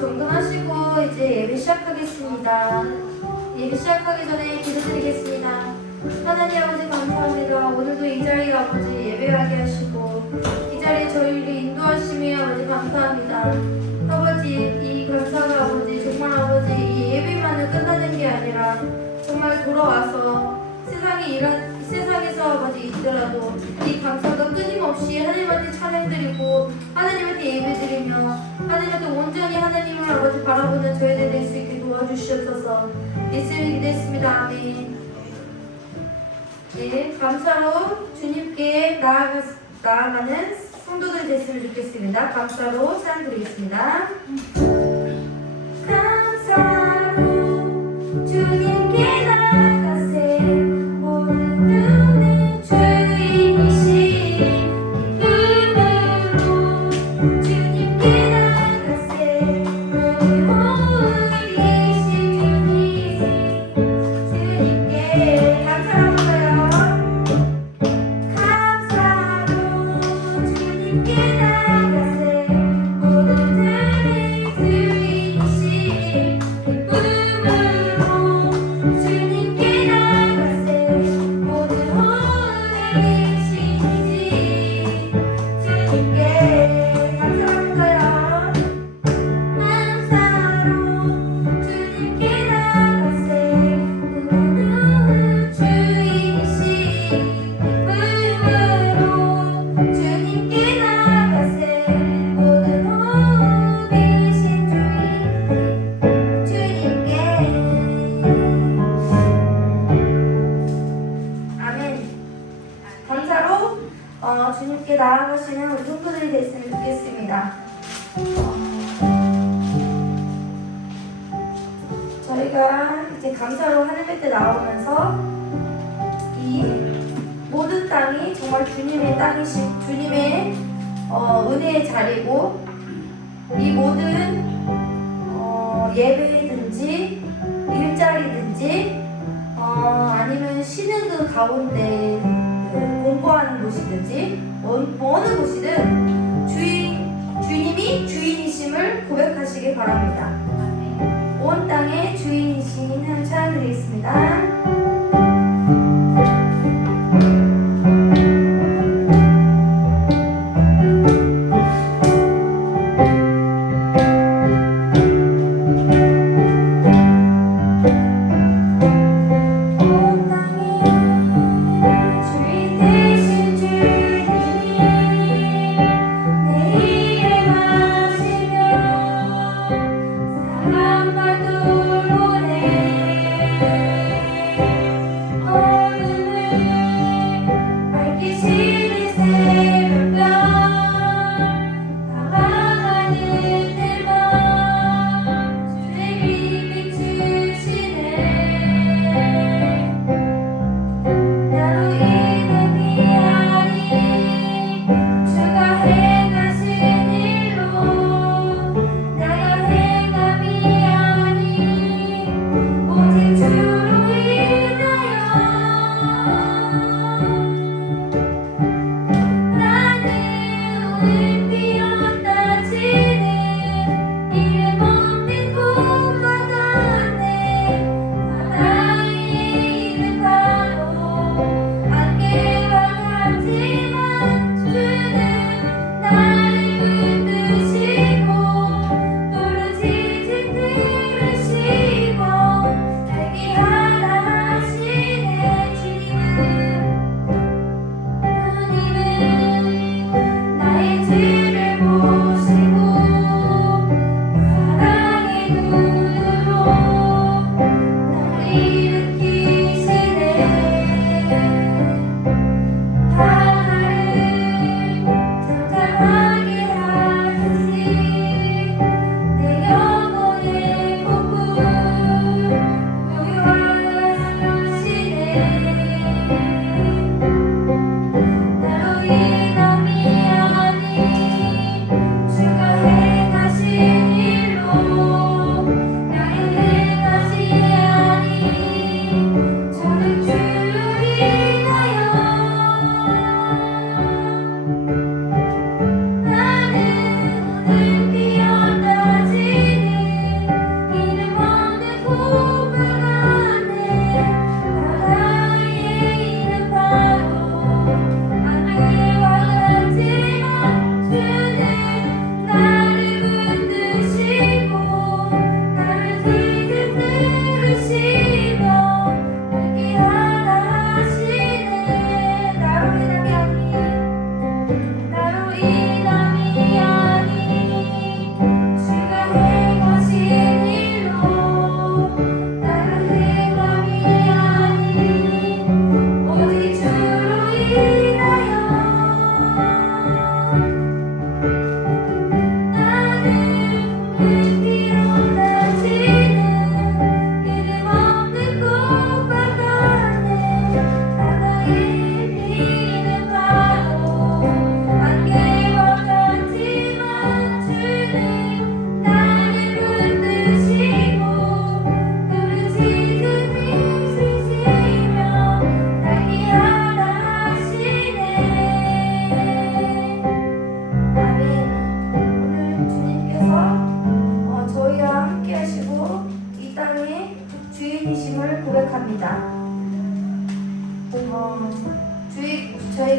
정돈하시고 이제 예배 시작하겠습니다. 예배 시작하기 전에 기도드리겠습니다. 하나님 아버지 감사합니다. 오늘도 이 자리에 아버지 예배하게 하시고 이 자리에 저희를 인도하심에 아버지 감사합니다. 아버지 이 감사가 아버지 정말 아버지 이 예배만은 끝나는 게 아니라 정말 돌아와서 세상에서 아버지 있더라도 이 감사가 끊임없이 하나님한테 찬양드리고 하나님한테 예배드리며 하나님한테 온전히 하나님을 아버지 바라보는 저희들 될 수 있게 도와주시옵소서. 예수님 기도했습니다. 아멘. 네, 감사로 주님께 나아가는 성도들 됐으면 좋겠습니다. 감사로 찬양 드리겠습니다. 감사로 주님께 나아가세 모든 눈의 주인이신 기쁨으로 주님께 나아가세 모든 호의이신 주님께 감사합니다. 감사로 주님께 나아가세 모든 눈의 주인이신 기쁨으로 주님께 나아가세 모든 호의이신 주님께 감사합니다. 감사로 주님께 나아가세 모든 주인이신 기쁨으로 주님께 나아가세 모든 호의이신 주님께 아멘. 감사로 주님께 나아가시는 우리 성도들이 됐으면 좋겠습니다. 저희가 이제 감사로 하늘 때 나오면서 이 모든 땅이 정말 주님의 땅이신 주님의 은혜의 자리고 이 모든 예배든지 일자리든지 아니면 쉬는 그 가운데 공부하는 곳이든지 어느 곳이든 주님이 주인이심을 고백하시기 바랍니다. 온 땅의 주인이신 하나님 찬양드리겠습니다. 주인 되신 주님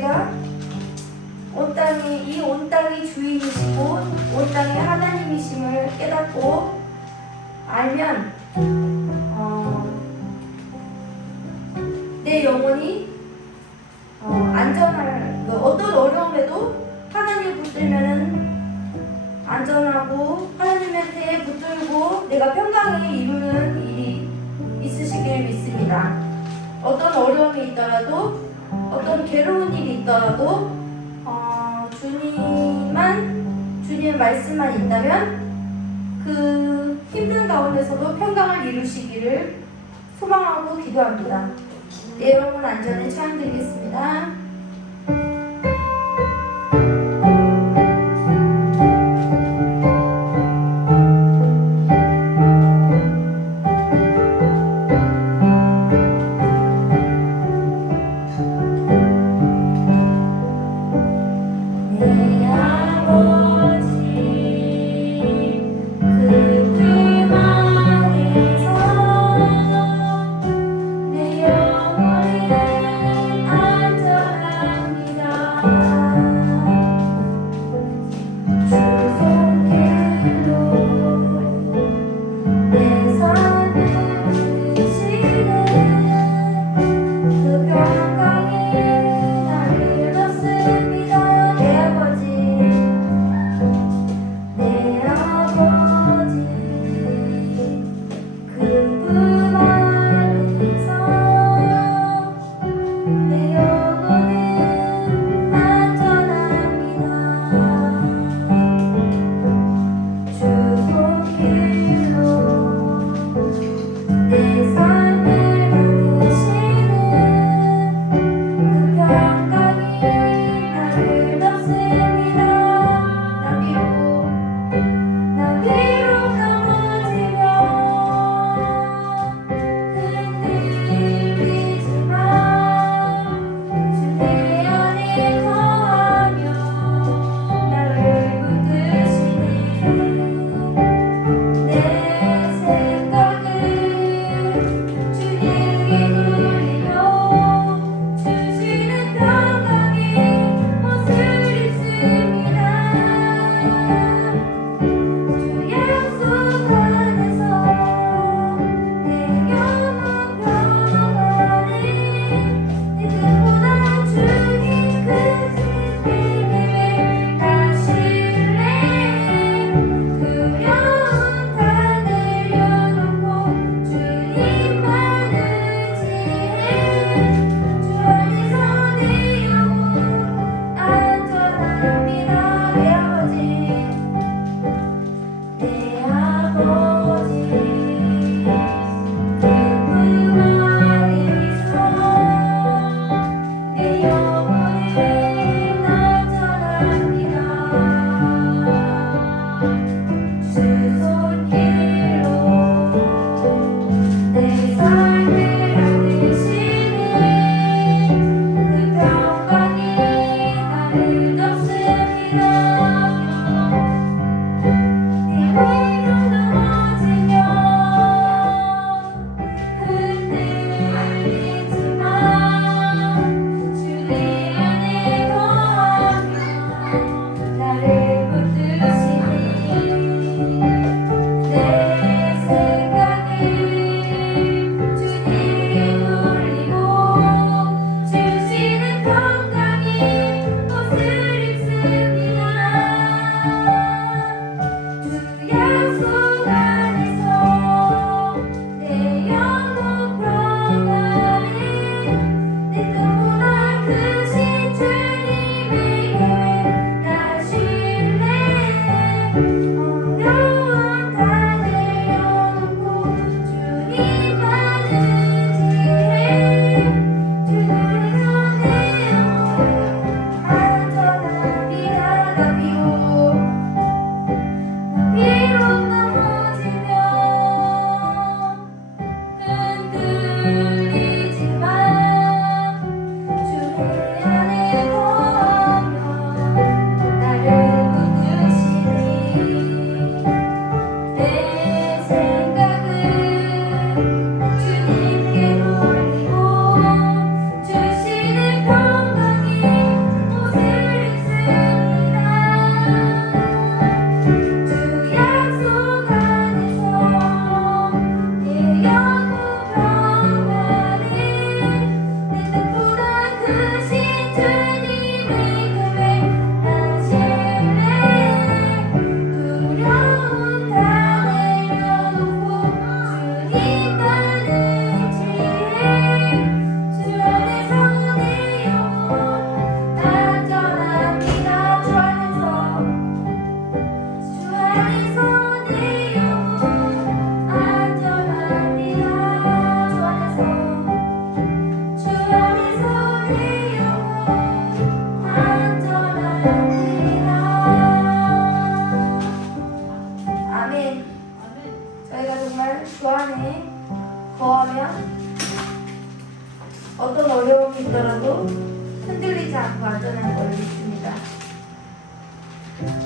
우리가 이 온 땅이 주인이시고 온 땅이 하나님이심을 깨닫고 알면 내 영혼이 안전할 어떤 어려움에도 하나님을 붙들면은 안전하고 하나님한테 붙들고 내가 평강을 이루는 일이 있으시길 믿습니다. 어떤 어려움이 있더라도 어떤 괴로운 일이 있더라도 주님의 말씀만 있다면 그 힘든 가운데서도 평강을 이루시기를 소망하고 기도합니다. 내 영혼 안전에 찬양드리겠습니다. 내 영혼은 안전한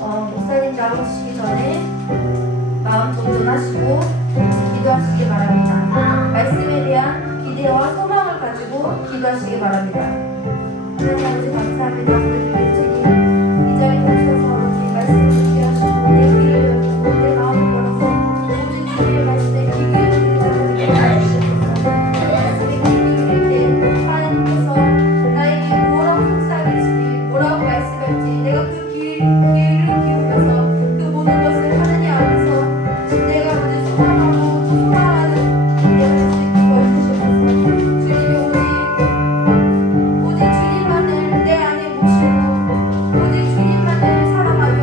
목사님 나오시기 전에 마음 정돈하시고 기도하시기 바랍니다. 말씀에 대한 기대와 소망을 가지고 기도하시기 바랍니다. 하나님 아버지 감사합니다. 오늘 주님 이 자리에 오셔서 아버지 말씀을 듣게 하시고 내 귀를 열고 내 마음을 열어서 오직 주님의 말씀에 귀 기울이는 자를 도와주시옵소서. 말씀에 귀 기울일 때 하나님께서 나에게 뭐라고 속삭일지 뭐라고 말씀할지 내가 그 귀를 기울여서 그 모든 것을 하느님 앞에서 내가 아버지 소망하고 소망하는 내가 될 수 있게 도와주시옵소서. 주님이 오직 주님만을 내 안에 모시고 오직 주님만을 사랑하며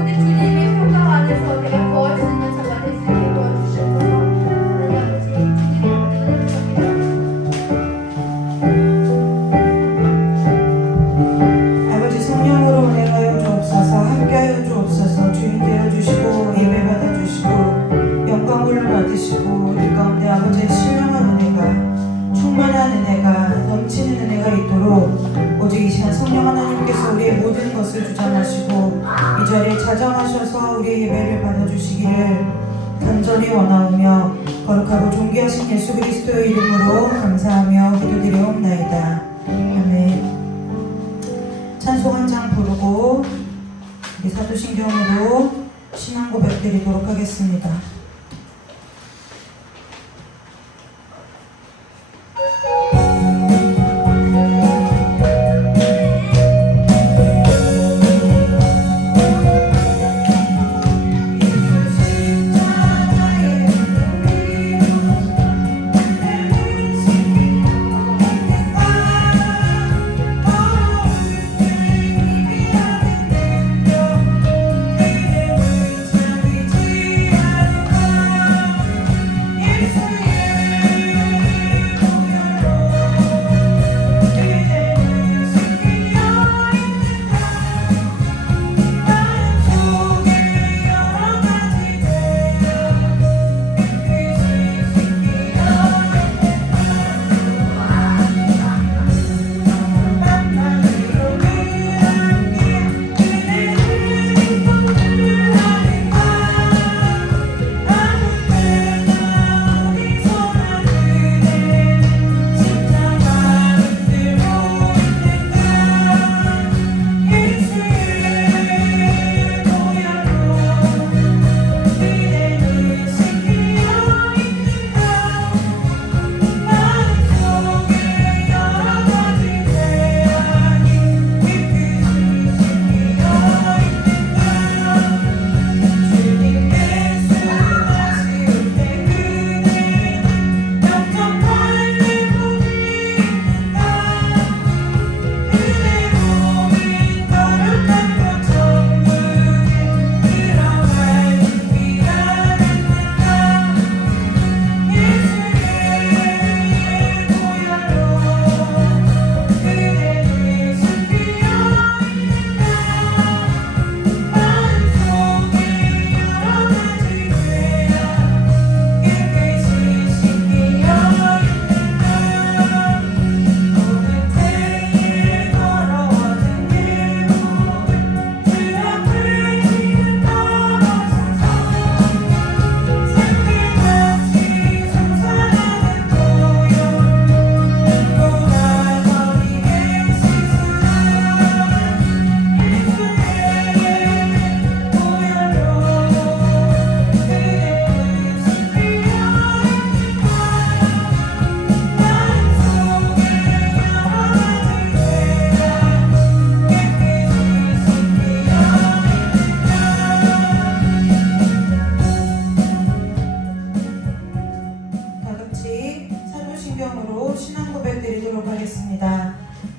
오직 주님의 평강 안에서 내가 거할 수 있는 자가 될 수 있게 도와주시옵소서. 하나님 아버지 주님의 은혜를 기도합니다. 아버지 성령으로 운행하여 주옵소서. 함께하여 주옵소서. 주인 되어 주시고 예배 받아 주시고 영광을 받으시고 우리 가운데 아버지의 신령한 은혜가 충만한 은혜가 넘치는 은혜가 있도록 오직 이 시간 성령 하나님께서 우리의 모든 것을 주장하시고 이 자리에 자정하셔서 우리의 예배를 받아 주시기를 간절히 원하오며 거룩하고 존귀하신 예수 그리스도의 이름으로 감사하며 기도드리옵나이다. 아멘. 찬송 한 장 부르고 우리 사도신경으로 신앙 고백 드리도록 하겠습니다.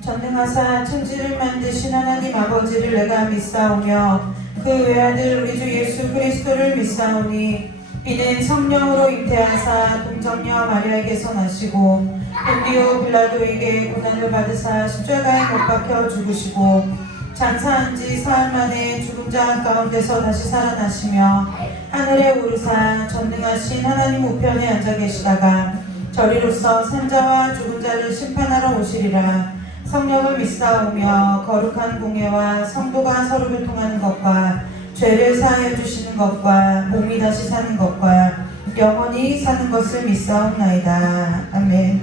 전능하사 천지를 만드신 하나님 아버지를 내가 믿사오며 그 외아들 우리 주 예수 그리스도를 믿사오니 이는 성령으로 잉태하사 동정녀 마리아에게서 나시고 본디오 빌라도에게 고난을 받으사 십자가에 못 박혀 죽으시고 장사한 지 사흘 만에 죽은 자 가운데서 다시 살아나시며 하늘에 오르사 전능하신 하나님 우편에 앉아 계시다가 저리로서 산자와 죽은 자를 심판하러 오시리라. 성령을 믿사오며 거룩한 공예와 성도가 서로를 통하는 것과 죄를 사하여 주시는 것과 몸이 다시 사는 것과 영원히 사는 것을 믿사옵나이다. 아멘.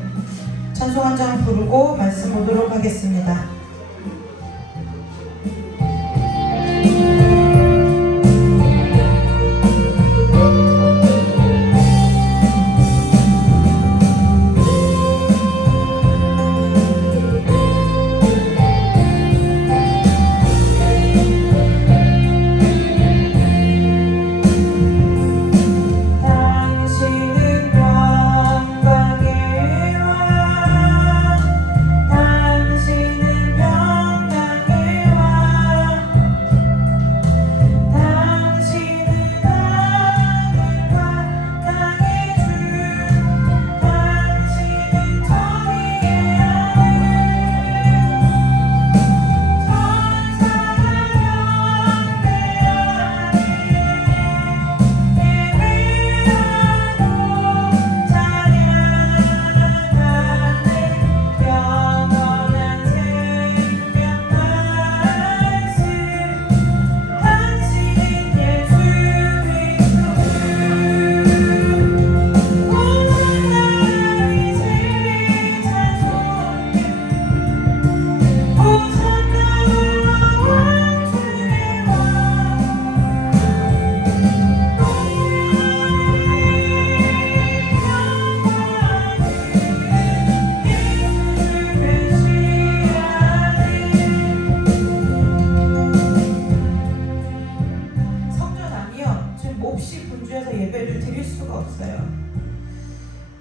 찬송 한 장 부르고 말씀 보도록 하겠습니다.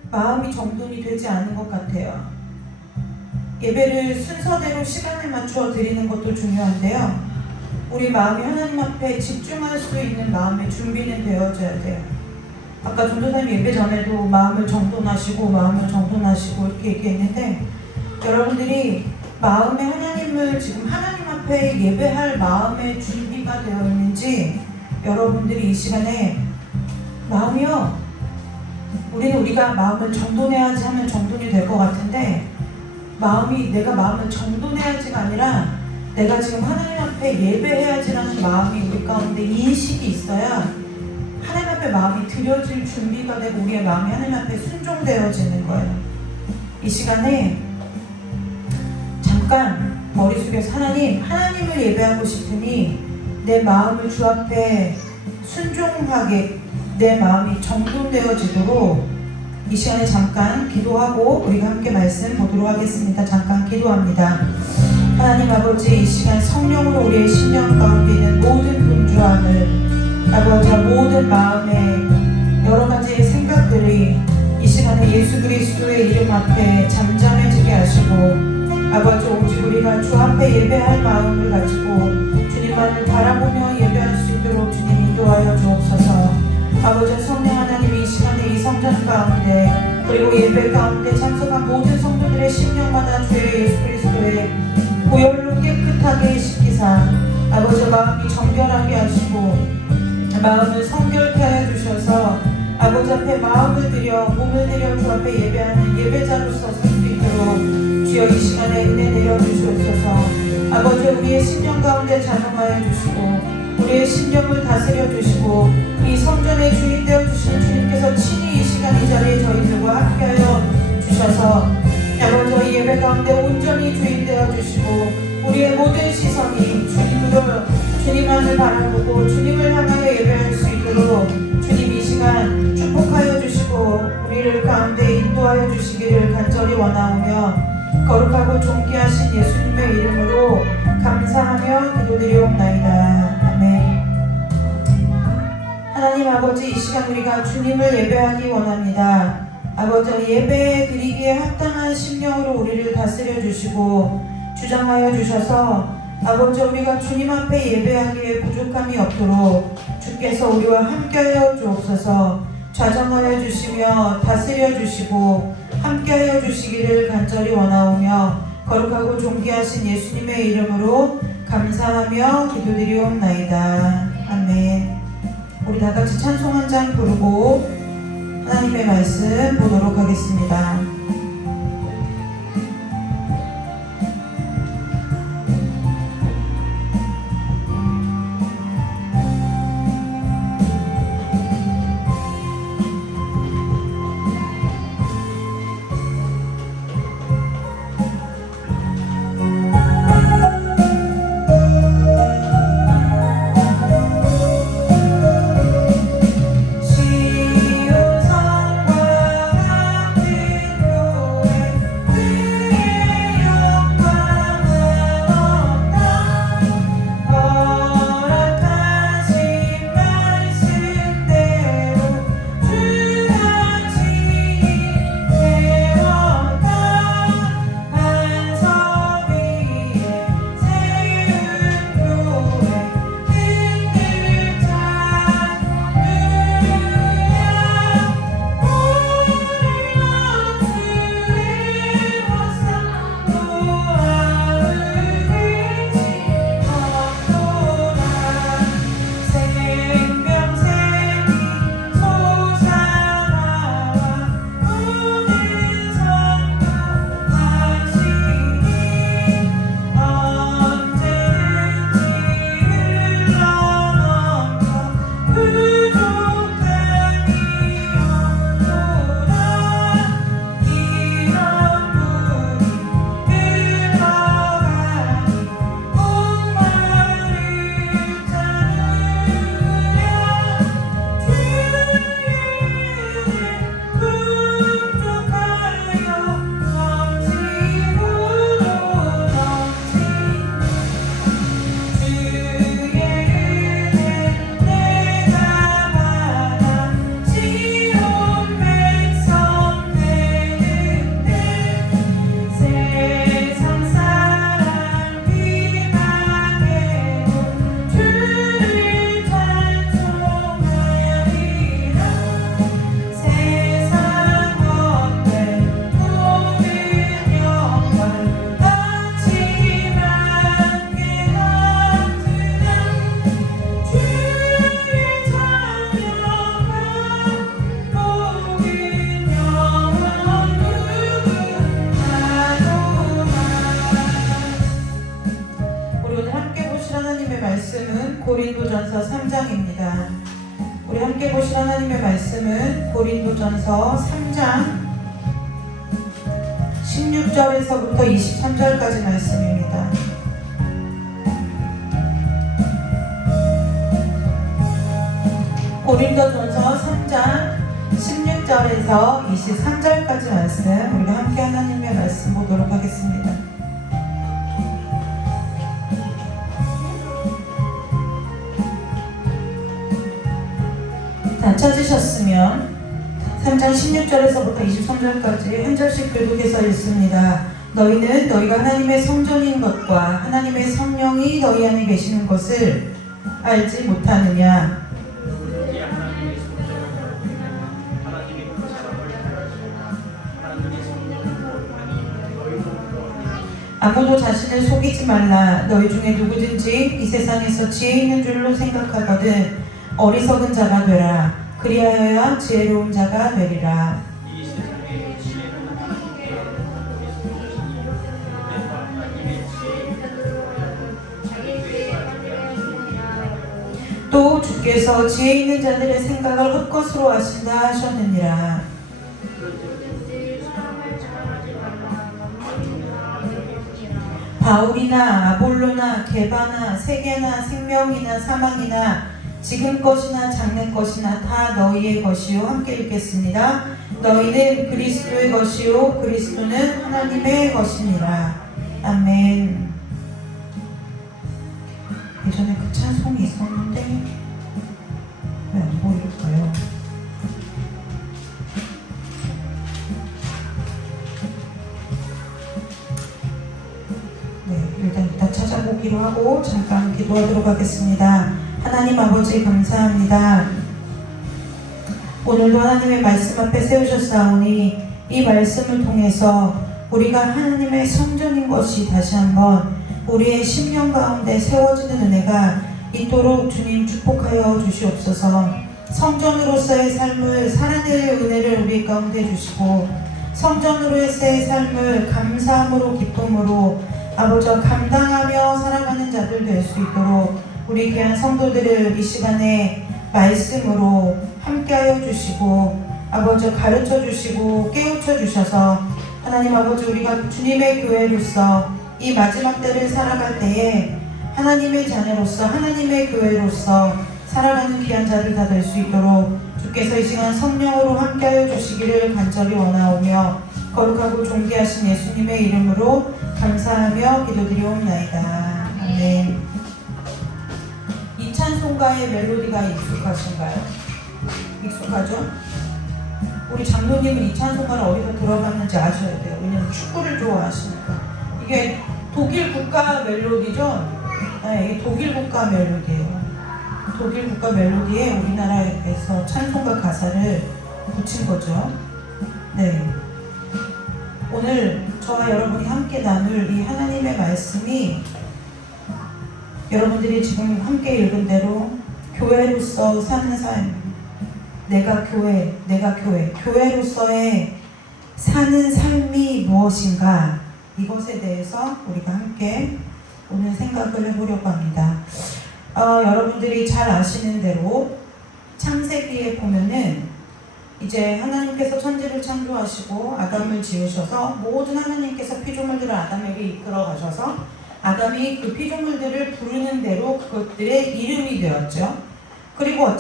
마음이 정돈이 되지 않은 것 같아요. 예배를 순서대로 시간에 맞추어 드리는 것도 중요한데요. 우리 마음이 하나님 앞에 집중할 수 있는 마음의 준비는 되어져야 돼요. 아까 전도사님 예배 전에도 마음을 정돈하시고 이렇게 얘기했는데, 여러분들이 마음에 하나님을 지금 하나님 앞에 예배할 마음의 준비가 되어 있는지, 여러분들이 이 시간에 마음이요, 우리가 마음을 정돈해야지 하면 정돈이 될 것 같은데, 내가 마음을 정돈해야지가 아니라 내가 지금 하나님 앞에 예배해야지라는 마음이 우리 가운데 인식이 있어야 하나님 앞에 마음이 드려질 준비가 되고 우리의 마음이 하나님 앞에 순종되어지는 거예요. 이 시간에 잠깐 머리 숙여서 하나님을 예배하고 싶으니 내 마음을 주 앞에 순종하게, 내 마음이 정돈되어지도록 이 시간에 잠깐 기도하고 우리가 함께 말씀 보도록 하겠습니다. 잠깐 기도합니다. 하나님 아버지, 이 시간 성령으로 우리의 심령 가운데 있는 모든 분주함을, 아버지 모든 마음의 여러 가지의 생각들이 이 시간에 예수 그리스도의 이름 앞에 잠잠해지게 하시고, 아버지 오직 우리가 주 앞에 예배할 마음을 가지고 주님만을 바라보며 예배할 수 있도록 주님 인도하여 주옵소서. 아버지 성령 하나님, 이 시간에 이 성전 가운데 그리고 예배 가운데 참석한 모든 성도들의 심령마다 주의 예수 그리스도의 보혈로 깨끗하게 씻기사 아버지 마음이 정결하게 하시고 마음을 성결케 하여 주셔서 아버지 앞에 마음을 들여 몸을 들여 주 앞에 예배하는 예배자로서 설 수 있도록 주여 이 시간에 은혜 내려주시옵소서. 아버지 우리의 심령 가운데 자동하여 주시고 우리의 심령을 다스려 주시고 이 성전의 주인 되어 주신 주님께서 친히 이 시간 이 자리에 저희들과 함께하여 주셔서 아버지 예배 가운데 온전히 주인 되어 주시고 우리의 모든 시선이 주님만을 바라보고 주님을 향하여 예배할 수 있도록 주님 이 시간 축복하여 주시고 우리를 가운데 인도하여 주시기를 간절히 원하오며 거룩하고 존귀하신 예수님의 이름으로 감사하며 기도드리옵나이다. 아멘. 하나님 아버지, 이 시간 우리가 주님을 예배하기 원합니다. 아버지 예배 드리기에 합당한 심령으로 우리를 다스려 주시고 주장하여 주셔서 아버지 우리가 주님 앞에 예배하기에 부족함이 없도록 주께서 우리와 함께하여 주옵소서. 좌정하여 주시며 다스려 주시고 함께하여 주시기를 간절히 원하오며 거룩하고 존귀하신 예수님의 이름으로 감사하며 기도드리옵나이다. 아멘. 우리 다같이 찬송 한 장 부르고 하나님의 말씀 보도록 하겠습니다. 하겠습니다. 우리 함께 보실 하나님의 말씀은 고린도전서 3장 16절에서부터 23절까지 말씀입니다. 고린도전서 3장 16절에서 23절까지 말씀, 우리가 함께 하나님의 말씀 보도록 하겠습니다. 다 찾으셨으면 3장 16절에서부터 23절까지 한 절씩 교독해서 읽습니다. 너희는 너희가 하나님의 성전인 것과 하나님의 성령이 너희 안에 계시는 것을 알지 못하느냐? 아무도 자신을 속이지 말라. 너희 중에 누구든지 이 세상에서 지혜 있는 줄로 생각하거든 어리석은 자가 되라. 그리하여야 지혜로운 자가 되리라. 또 주께서 지혜 있는 자들의 생각을 헛것으로 하신다 하셨느니라. 바울이나 아볼로나 게바나 세계나 생명이나 사망이나 지금 것이나 장래 것이나 다 너희의 것이요. 함께 읽겠습니다. 너희는 그리스도의 것이요 그리스도는 하나님의 것이니라. 아멘. 예전에 그 찬송이 있었는데 왜 안 보일까요? 네, 일단 이따 찾아보기로 하고 잠깐 기도하도록 하겠습니다. 하나님 아버지 감사합니다. 오늘도 하나님의 말씀 앞에 세우셨사오니 이 말씀을 통해서 우리가 하나님의 성전인 것이 다시 한번 우리의 심령 가운데 세워지는 은혜가 있도록 주님 축복하여 주시옵소서. 성전으로서의 삶을 살아낼 은혜를 우리 가운데 주시고 성전으로서의 삶을 감사함으로 기쁨으로 아버지 감당하며 살아가는 자들 될 수 있도록 우리 귀한 성도들을 이 시간에 말씀으로 함께하여 주시고 아버지 가르쳐 주시고 깨우쳐 주셔서 하나님 아버지 우리가 주님의 교회로서 이 마지막 때를 살아갈 때에 하나님의 자녀로서 하나님의 교회로서 살아가는 귀한 자들 다 될 수 있도록 주께서 이 시간 성령으로 함께하여 주시기를 간절히 원하오며 거룩하고 존귀하신 예수님의 이름으로 감사하며 기도드리옵나이다. 아멘. 이 찬송가의 멜로디가 익숙하신가요? 익숙하죠? 우리 장로님은 이 찬송가를 어디서 들어봤는지 아셔야 돼요. 왜냐면 축구를 좋아하시니까. 이게 독일 국가 멜로디죠? 네, 이게 독일 국가 멜로디예요. 독일 국가 멜로디에 우리나라에서 찬송가 가사를 붙인 거죠. 네. 오늘 저와 여러분이 함께 나눌 이 하나님의 말씀이 여러분들이 지금 함께 읽은 대로 교회로서 사는 삶, 내가 교회, 교회로서의 사는 삶이 무엇인가 이것에 대해서 우리가 함께 오늘 생각을 해보려고 합니다. 여러분들이 잘 아시는 대로 창세기에 보면은 이제 하나님께서 천지를 창조하시고 아담을 지으셔서 모든 하나님께서 피조물들을 아담에게 이끌어 가셔서 아담이 그 피조물들을 부르는 대로 그것들의 이름이 되었죠. 그리고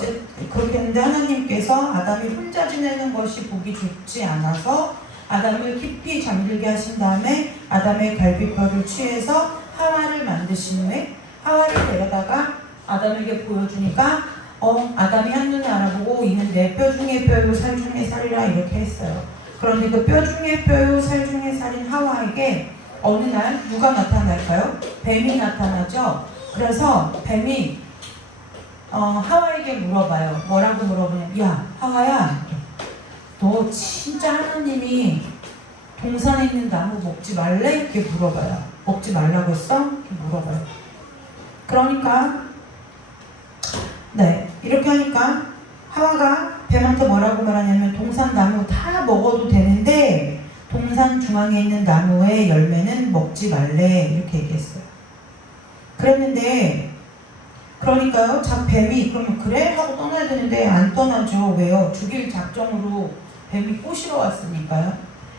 그렇게 했는데 하나님께서 아담이 혼자 지내는 것이 보기 좋지 않아서 아담을 깊이 잠들게 하신 다음에 아담의 갈비뼈를 취해서 하와를 만드신 후에 하와를 데려다가 아담에게 보여주니까 아담이 한눈에 알아보고 이는 내 뼈 중에 뼈요 살 중에 살이라 이렇게 했어요. 그런데 그 뼈 중에 뼈요 살 중에 살인 하와에게 어느 날 누가 나타날까요? 뱀이 나타나죠. 그래서 뱀이 하와에게 물어봐요. 뭐라고 물어보냐면 야 하와야 너 진짜 하나님이 동산에 있는 나무 먹지 말래? 이렇게 물어봐요. 먹지 말라고 했어? 이렇게 물어봐요. 그러니까 네 이렇게 하니까 하와가 뱀한테 뭐라고 말하냐면 동산 나무 다 먹어도 되는데 동산 중앙에 있는 나무의 열매는 먹지 말래 이렇게 얘기했어요. 그랬는데 그러니까요, 자, 뱀이 그러면 그래? 하고 떠나야 되는데 안 떠나죠. 왜요? 죽일 작정으로 뱀이 꼬시러 왔으니까요.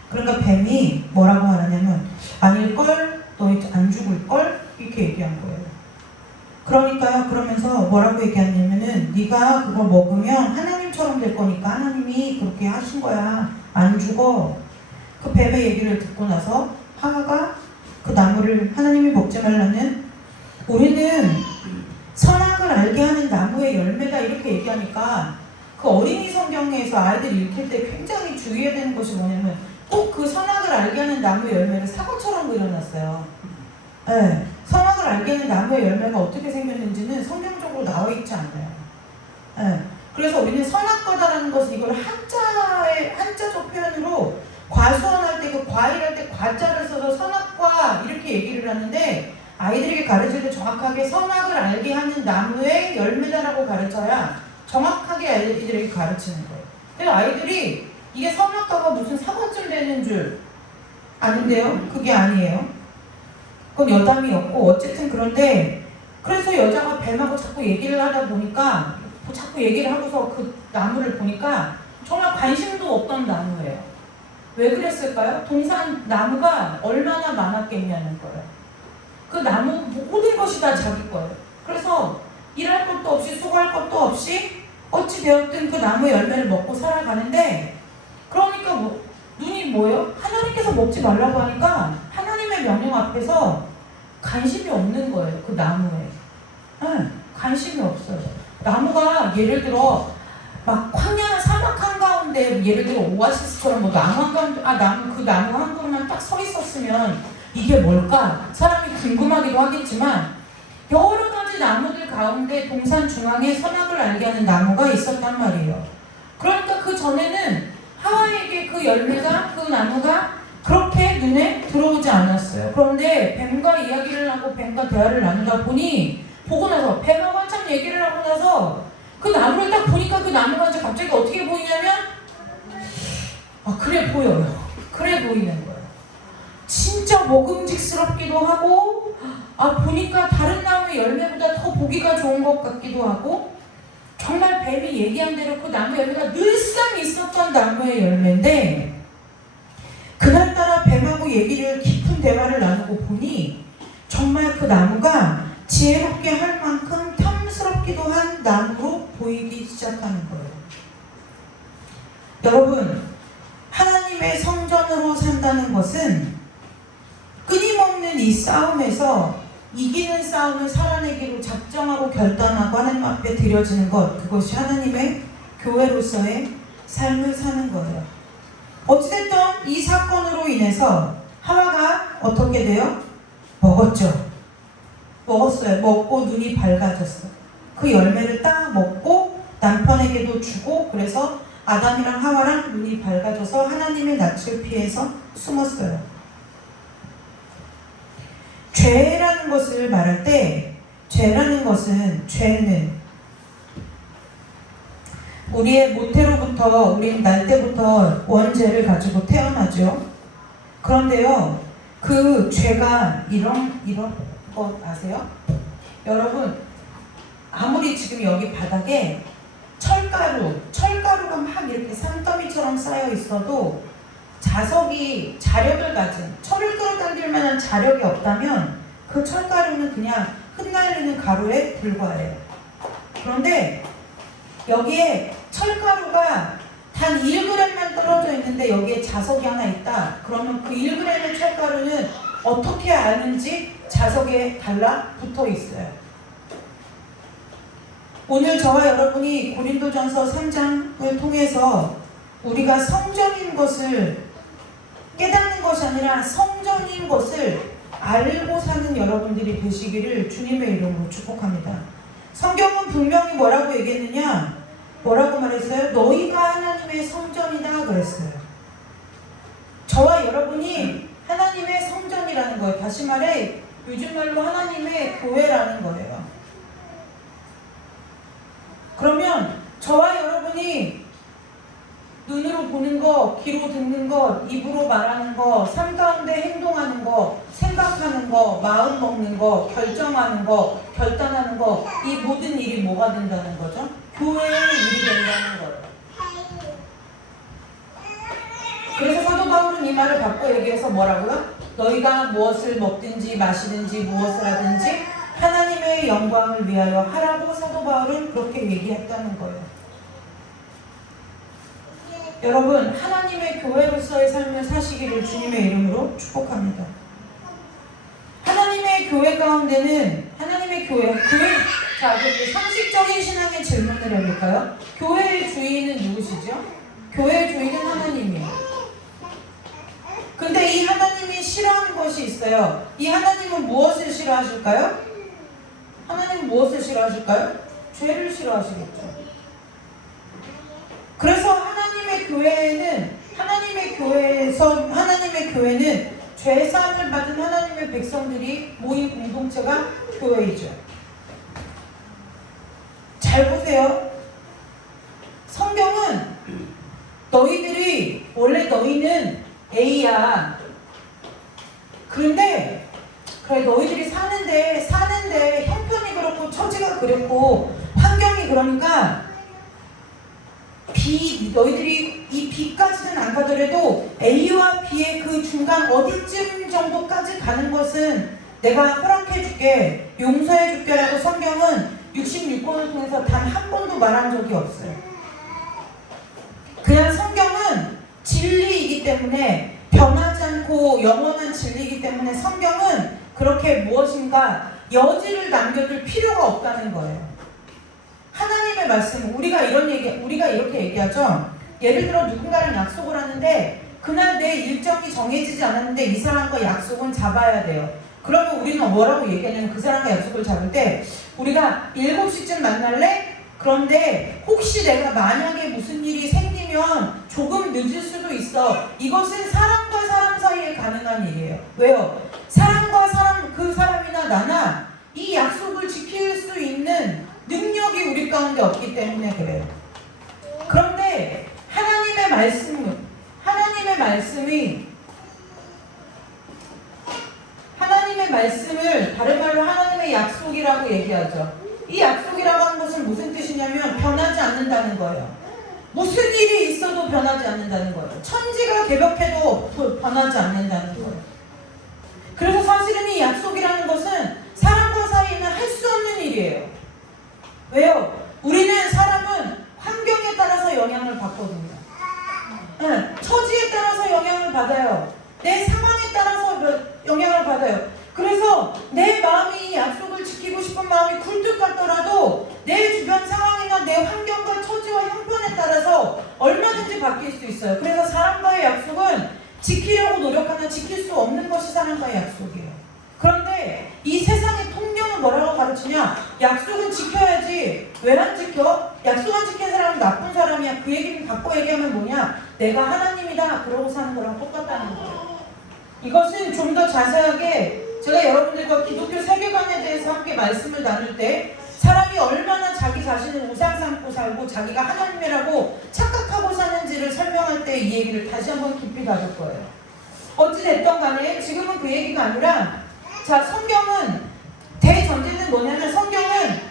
그러니까 뱀이 뭐라고 하냐면 아닐걸? 너 이제 안 죽을걸? 이렇게 얘기한 거예요. 그러니까요, 그러면서 뭐라고 얘기하냐면은 네가 그걸 먹으면 하나님처럼 될 거니까 하나님이 그렇게 하신 거야. 안 죽어. 그 뱀의 얘기를 듣고 나서 하와가 그 나무를 하나님이 먹지 말라는, 우리는 선악을 알게 하는 나무의 열매다 이렇게 얘기하니까 그 어린이 성경에서 아이들이 읽힐 때 굉장히 주의해야 되는 것이 뭐냐면 꼭 그 선악을 알게 하는 나무의 열매를 사과처럼 그려놨어요. 네, 선악을 알게 하는 나무의 열매가 어떻게 생겼는지는 성경적으로 나와 있지 않아요. 네, 그래서 우리는 선악과다라는 것은 이걸 한자적 표현으로 과수원할 때 그 과일할 때 과자를 써서 선악과 이렇게 얘기를 하는데, 아이들에게 가르칠 때 정확하게 선악을 알게 하는 나무의 열매다라고 가르쳐야 정확하게 아이들에게 가르치는 거예요. 그래서 아이들이 이게 선악과가 무슨 사과쯤 되는 줄 아는데요, 그게 아니에요. 그건 여담이었고 어쨌든 그런데, 그래서 여자가 뱀하고 자꾸 얘기를 하다 보니까 자꾸 얘기를 하고서 그 나무를 보니까 정말 관심도 없던 나무예요. 왜 그랬을까요? 동산 나무가 얼마나 많았겠냐는 거예요. 그 나무 모든 것이 다 자기 거예요. 그래서 일할 것도 없이 수고할 것도 없이 어찌 되었든 그 나무 열매를 먹고 살아가는데, 그러니까 눈이 뭐예요? 하나님께서 먹지 말라고 하니까 하나님의 명령 앞에서 관심이 없는 거예요. 그 나무에. 관심이 없어요. 나무가 예를 들어 막 황량한 사막 한가운데 예를 들어 오아시스처럼 뭐 나무 한가운데 그 나무 한 그루만 딱 서 있었으면 이게 뭘까? 사람이 궁금하기도 하겠지만 여러 가지 나무들 가운데 동산 중앙에 선악을 알게 하는 나무가 있었단 말이에요. 그러니까 그 전에는 하와에게 그 열매가, 그 나무가 그렇게 눈에 들어오지 않았어요. 그런데 뱀과 이야기를 하고 뱀과 대화를 나누다 보니, 보고 나서 뱀하고 한참 얘기를 하고 나서 그 나무를 딱 보니까 그 나무가 이제 갑자기 어떻게 보이냐면 그래 보여요. 그래 보이는 거예요. 진짜 먹음직스럽기도 하고 보니까 다른 나무의 열매보다 더 보기가 좋은 것 같기도 하고, 정말 뱀이 얘기한 대로 그 나무 열매가 늘상 있었던 나무의 열매인데, 그날따라 뱀하고 얘기를 깊은 대화를 나누고 보니 정말 그 나무가 지혜롭게 할 만큼 탐스럽기도 한 나무로 보이기 시작하는 거예요. 여러분, 하나님의 성전으로 산다는 것은 끊임없는 이 싸움에서 이기는 싸움을 살아내기로 작정하고 결단하고 하나님 앞에 드려지는 것, 그것이 하나님의 교회로서의 삶을 사는 거예요. 어찌됐든 이 사건으로 인해서 하와가 어떻게 돼요? 먹었죠. 먹었어요. 먹고 눈이 밝아졌어요. 그 열매를 딱 먹고 남편에게도 주고, 그래서 아담이랑 하와랑 눈이 밝아져서 하나님의 낯을 피해서 숨었어요. 죄라는 것을 말할 때, 죄는 우리의 모태로부터, 우리는 날 때부터 원죄를 가지고 태어나죠. 그런데요, 그 죄가 이런 거 아세요? 여러분, 아무리 지금 여기 바닥에 철가루가 막 이렇게 산더미처럼 쌓여 있어도 자석이 자력을 가진, 철을 끌어당길 만한 자력이 없다면 그 철가루는 그냥 흩날리는 가루에 불과해요. 그런데 여기에 철가루가 단 1g만 떨어져 있는데 여기에 자석이 하나 있다. 그러면 그 1g의 철가루는 어떻게 아는지 자석에 달라붙어 있어요. 오늘 저와 여러분이 고린도전서 3장을 통해서 우리가 성전인 것을 깨닫는 것이 아니라 성전인 것을 알고 사는 여러분들이 되시기를 주님의 이름으로 축복합니다. 성경은 분명히 뭐라고 얘기했느냐? 뭐라고 말했어요? 너희가 하나님의 성전이다 그랬어요. 저와 여러분이 하나님의 성전이라는 거예요. 다시 말해 요즘 말로 하나님의 교회라는 거예요. 그러면 저와 여러분이 눈으로 보는 거, 귀로 듣는 거, 입으로 말하는 거, 삶 가운데 행동하는 거, 생각하는 거, 마음 먹는 거, 결정하는 거, 결단하는 거, 이 모든 일이 뭐가 된다는 거죠? 교회의 일이 된다는 거예요. 그래서 사도 바울은 이 말을 바꿔 얘기해서 뭐라고요? 너희가 무엇을 먹든지 마시든지 무엇을 하든지 하나님의 영광을 위하여 하라고 사도 바울은 그렇게 얘기했다는 거예요. 여러분, 하나님의 교회로서의 삶을 사시기를 주님의 이름으로 축복합니다. 하나님의 교회 가운데는 하나님의 교회 자, 상식적인 신앙의 질문을 해볼까요? 교회의 주인은 누구시죠? 교회의 주인은 하나님이에요. 근데 이 하나님이 싫어하는 것이 있어요. 이 하나님은 무엇을 싫어하실까요? 하나님은 무엇을 싫어하실까요? 죄를 싫어하시겠죠. 그래서 하나님의 교회는 죄사함을 받은 하나님의 백성들이 모인 공동체가 교회이죠. 잘 보세요. 성경은 원래 너희는 A야. 그런데 그래 너희들이 사는데 형편이 그렇고 처지가 그렇고 환경이 그러니까 너희들이 이 B까지는 안 가더라도 A와 B의 그 중간 어디쯤 정도까지 가는 것은 내가 허락해 줄게, 용서해 줄게 라고 성경은 66권을 통해서 단 한 번도 말한 적이 없어요. 그냥 성경은 진리이기 때문에 변하지 않고 영원한 진리이기 때문에 성경은 그렇게 무엇인가 여지를 남겨둘 필요가 없다는 거예요. 하나님의 말씀, 우리가 이렇게 얘기하죠. 예를 들어 누군가랑 약속을 하는데 그날 내 일정이 정해지지 않았는데 이 사람과 약속은 잡아야 돼요. 그러면 우리는 뭐라고 얘기하냐면 그 사람과 약속을 잡을 때 우리가 7시쯤 만날래? 그런데 혹시 내가 만약에 무슨 일이 생기면 조금 늦을 수도 있어. 이것은 사람과 사람 사이에 가능한 일이에요. 왜요? 사람과 사람, 그 사람이나 나나 이 약속을 지킬 수 있는 능력이 우리 가운데 없기 때문에 그래요. 그런데 하나님의 말씀을 다른 말로 하나님의 약속이라고 얘기하죠. 이 약속이라고 하는 것은 무슨 뜻이냐면 변하지 않는다는 거예요. 무슨 일이 있어도 변하지 않는다는 거예요. 천지가 개벽해도 변하지 않는다는 거예요. 그래서 사실은 이 약속이라는 것은 사람과 사이에는 할 수 없는 일이에요. 왜요? 사람은 환경에 따라서 영향을 받거든요. 처지에 따라서 영향을 받아요. 내 상황에 따라서 영향을 받아요. 그래서 내 마음이 약속을 지키고 싶은 마음이 굴뚝 같더라도 내 주변 상황이나 내 환경과 처지와 형편에 따라서 얼마든지 바뀔 수 있어요. 그래서 사람과의 약속은 지키려고 노력하면 지킬 수 없는 것이 사람과의 약속이에요. 그런데 이 세상의 통념은 뭐라고 가르치냐? 약속은 지켜야지. 왜 안 지켜? 약속 안 지킨 사람은 나쁜 사람이야. 그 얘기를 바꿔 얘기하면 뭐냐? 내가 하나님이다. 그러고 사는 거랑 똑같다는 거예요. 이것은 좀 더 자세하게 제가 여러분들과 기독교 세계관에 대해서 함께 말씀을 나눌 때 사람이 얼마나 자기 자신을 우상 삼고 살고 자기가 하나님이라고 착각하고 사는지를 설명할 때 이 얘기를 다시 한번 깊이 다룰 거예요. 어찌됐든 간에 지금은 그 얘기가 아니라 자, 성경은 대전제는 뭐냐면 성경은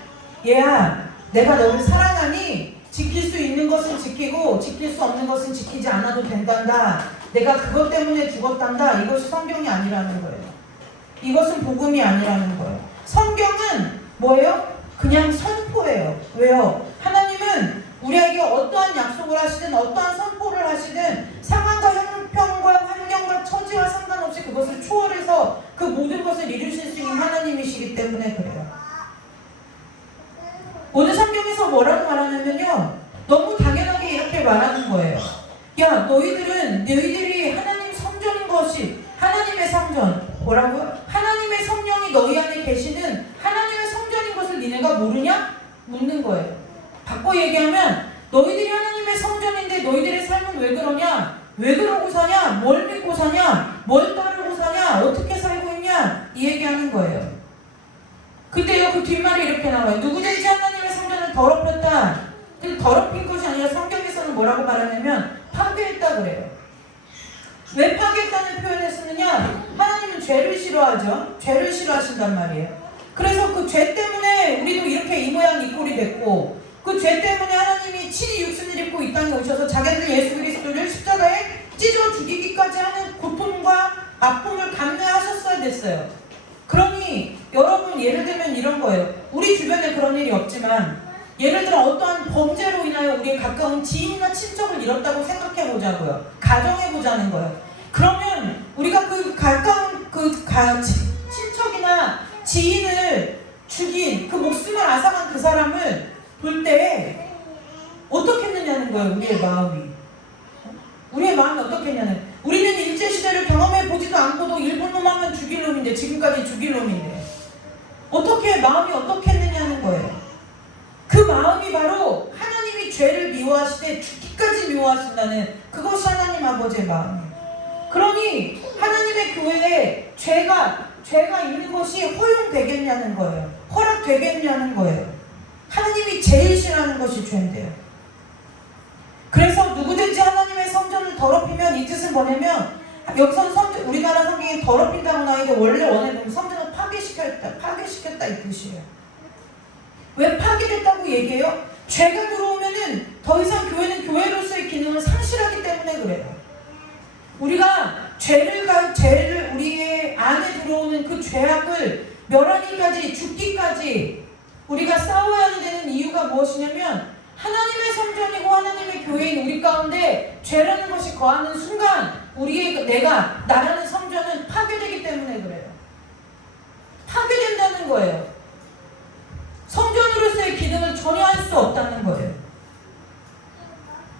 얘야 내가 너를 사랑하니 지킬 수 있는 것은 지키고 지킬 수 없는 것은 지키지 않아도 된단다. 내가 그것 때문에 죽었단다. 이것이 성경이 아니라는 거예요. 이것은 복음이 아니라는 거예요. 성경은 뭐예요? 그냥 선포예요. 왜요? 하나님은 우리에게 어떠한 약속을 하시든 어떠한 선포를 하시든 상황과 형편과 환경과 처지와 상관없이 그것을 초월해서 그 모든 것을 이루실 수 있는 하나님이시기 때문에 그래요. 오늘 성경에서 뭐라고 말하냐면요, 너무 당연하게 이렇게 말하는 거예요. 야, 너희들이 하나님 성전인 것이 하나님의 성전. 뭐라고요? 하나님의 성령이 너희 안에 계시는 하나님의 성전인 것을 니네가 모르냐? 묻는 거예요. 바꿔 얘기하면 너희들이 하나님의 성전인데 너희들의 삶은 왜 그러냐? 왜 그러고 사냐? 뭘 믿고 사냐? 뭘 따르고 사냐? 어떻게 살고 있냐? 이 얘기하는 거예요. 근데요, 그 뒷말이 이렇게 나와요. 누구든지 하나님의 성전을 더럽혔다. 근데 더럽힌 것이 아니라 성경에서는 뭐라고 말하냐면 파괴했다 그래요. 왜 파괴했다는 표현을 쓰느냐? 하나님은 죄를 싫어하죠. 죄를 싫어하신단 말이에요. 그래서 그 죄 때문에 우리도 이렇게 이 모양 이 꼴이 됐고, 그 죄 때문에 하나님이 친히 육신을 입고 이 땅에 오셔서 자기들 예수 그리스도를 십자가에 찢어 죽이기까지 하는 고통과 아픔을 감내하셨어야 됐어요. 그러니 여러분, 예를 들면 이런 거예요. 우리 주변에 그런 일이 없지만 예를 들어 어떠한 범죄로 인하여 우리의 가까운 지인이나 친척을 잃었다고 생각해 보자고요. 가정해 보자는 거예요. 그러면 우리가 그 가까운 친척이나 지인을 죽인 그 목숨을 앗아간 그 사람을 볼 때 어떻겠느냐는 거예요. 우리의 마음이. 우리의 마음이 어떻겠냐는, 우리는 일제시대를 경험해 보지도 않고도 일본 놈 하면 죽일 놈인데, 지금까지 죽일 놈인데 어떻게 마음이 어떻겠느냐는 거예요. 그 마음이 바로 하나님이 죄를 미워하시되 죽기까지 미워하신다는, 그것이 하나님 아버지의 마음이에요. 그러니 하나님의 교회에 죄가 있는 것이 허용되겠냐는 거예요. 허락되겠냐는 거예요. 하나님이 제일 싫어하는 것이 죄인데요. 그래서 누구든지 하나님의 성전을 더럽히면, 이 뜻은 뭐냐면, 여기서 우리나라 성경이 더럽힌다고 나오는데 원래 원해보면 성전을 파괴시켰다 이 뜻이에요. 왜 파괴됐다고 얘기해요? 죄가 들어오면은 더 이상 교회는 교회로서의 기능을 상실하기 때문에 그래요. 우리가 죄를 우리의 안에 들어오는 그 죄악을 멸하기까지, 죽기까지 우리가 싸워야 되는 이유가 무엇이냐면, 하나님의 성전이고 하나님의 교회인 우리 가운데 죄라는 것이 거하는 순간 나라는 성전은 파괴되기 때문에 그래요. 파괴된다는 거예요. 성전으로서의 기능을 전혀 할 수 없다는 거예요.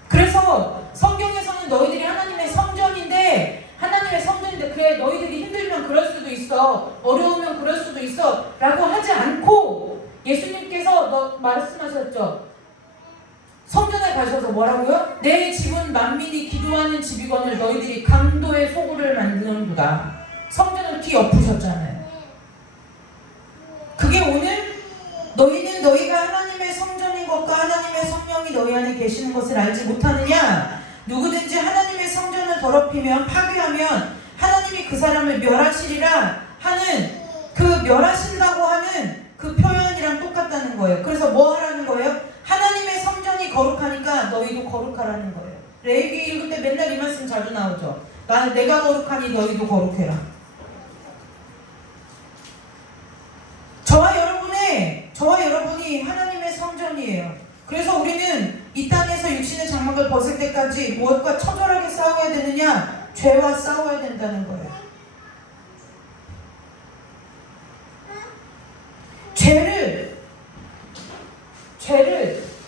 그래서 성경에서는 너희들이 하나님의 성전인데 그래, 너희들이 힘들면 그럴 수도 있어, 어려우면 그럴 수도 있어 라고 하지 않고, 예수님께서 말씀하셨죠. 성전에 가셔서 뭐라고요? 내 집은 만민이 기도하는 집이거늘 너희들이 강도의 소굴을 만드는구나. 성전을 뒤엎으셨잖아요. 그게 오늘 너희는 너희가 하나님의 성전인 것과 하나님의 성령이 너희 안에 계시는 것을 알지 못하느냐? 누구든지 하나님의 성전을 더럽히면, 파괴하면 하나님이 그 사람을 멸하시리라 하는, 그 멸하신다고 하는 그 표현이랑 똑같다는 거예요. 그래서 뭐 하라는 거예요? 하나님의 성전이 거룩하니까 너희도 거룩하라는 거예요. 레위기 읽을 때 맨날 이 말씀 자주 나오죠. 내가 거룩하니 너희도 거룩해라. 저와 여러분이 하나님의 성전이에요. 그래서 우리는 이 땅에서 육신의 장막을 벗을 때까지 무엇과 처절하게 싸워야 되느냐? 죄와 싸워야 된다는 거예요. 죄를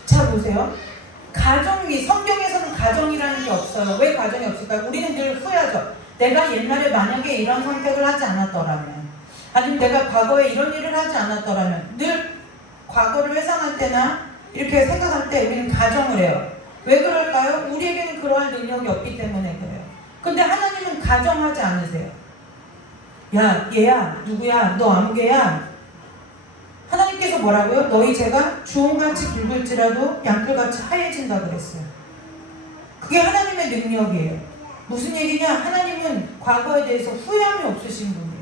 잘 보세요. 성경에서는 가정이라는 게 없어요. 왜 가정이 없을까요? 우리는 늘 후회하죠. 내가 옛날에 만약에 이런 선택을 하지 않았더라면, 아니면 내가 과거에 이런 일을 하지 않았더라면, 늘 과거를 회상할 때나 이렇게 생각할 때 우리는 가정을 해요. 왜 그럴까요? 우리에게는 그러한 능력이 없기 때문에 그래요. 근데 하나님은 가정하지 않으세요. 야, 얘야, 누구야, 너 아무개야. 하나님께서 뭐라고요? 너희 죄가 주홍같이 붉을지라도 양털같이 하얘진다 그랬어요. 그게 하나님의 능력이에요. 무슨 얘기냐? 하나님은 과거에 대해서 후회함이 없으신 분이에요.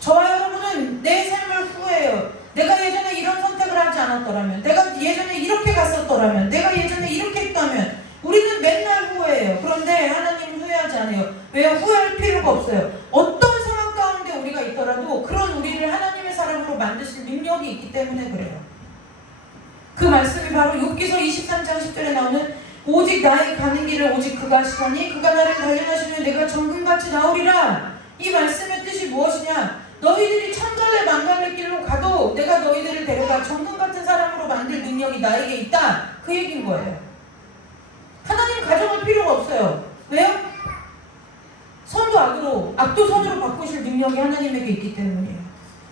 저와 여러분은 내 삶을 후회해요. 내가 예전에 이런 선택을 하지 않았더라면, 내가 예전에 이렇게 갔었더라면, 내가 예전에 이렇게 했다면, 우리는 맨날 후회해요. 그런데 하나님은 후회하지 않아요. 왜요? 후회할 필요가 없어요. 어떤 상황 가운데 우리가 있더라도 그런 우리를 하나님의 사람으로 만드실 능력이 있기 때문에 그래요. 그 말씀이 바로 욥기서 23장 10절에 나오는, 오직 나의 가는 길을 오직 그가 하시나니 그가 나를 단련하시면 내가 정금같이 나오리라. 이 말씀의 뜻이 무엇이냐? 너희들이 천갈래 만갈래 길로 가도 내가 너희들을 데려가 정금같은 사람으로 만들 능력이 나에게 있다. 그 얘기인 거예요. 하나님 가정할 필요가 없어요. 왜요? 선도 악도 선으로 바꾸실 능력이 하나님에게 있기 때문이에요.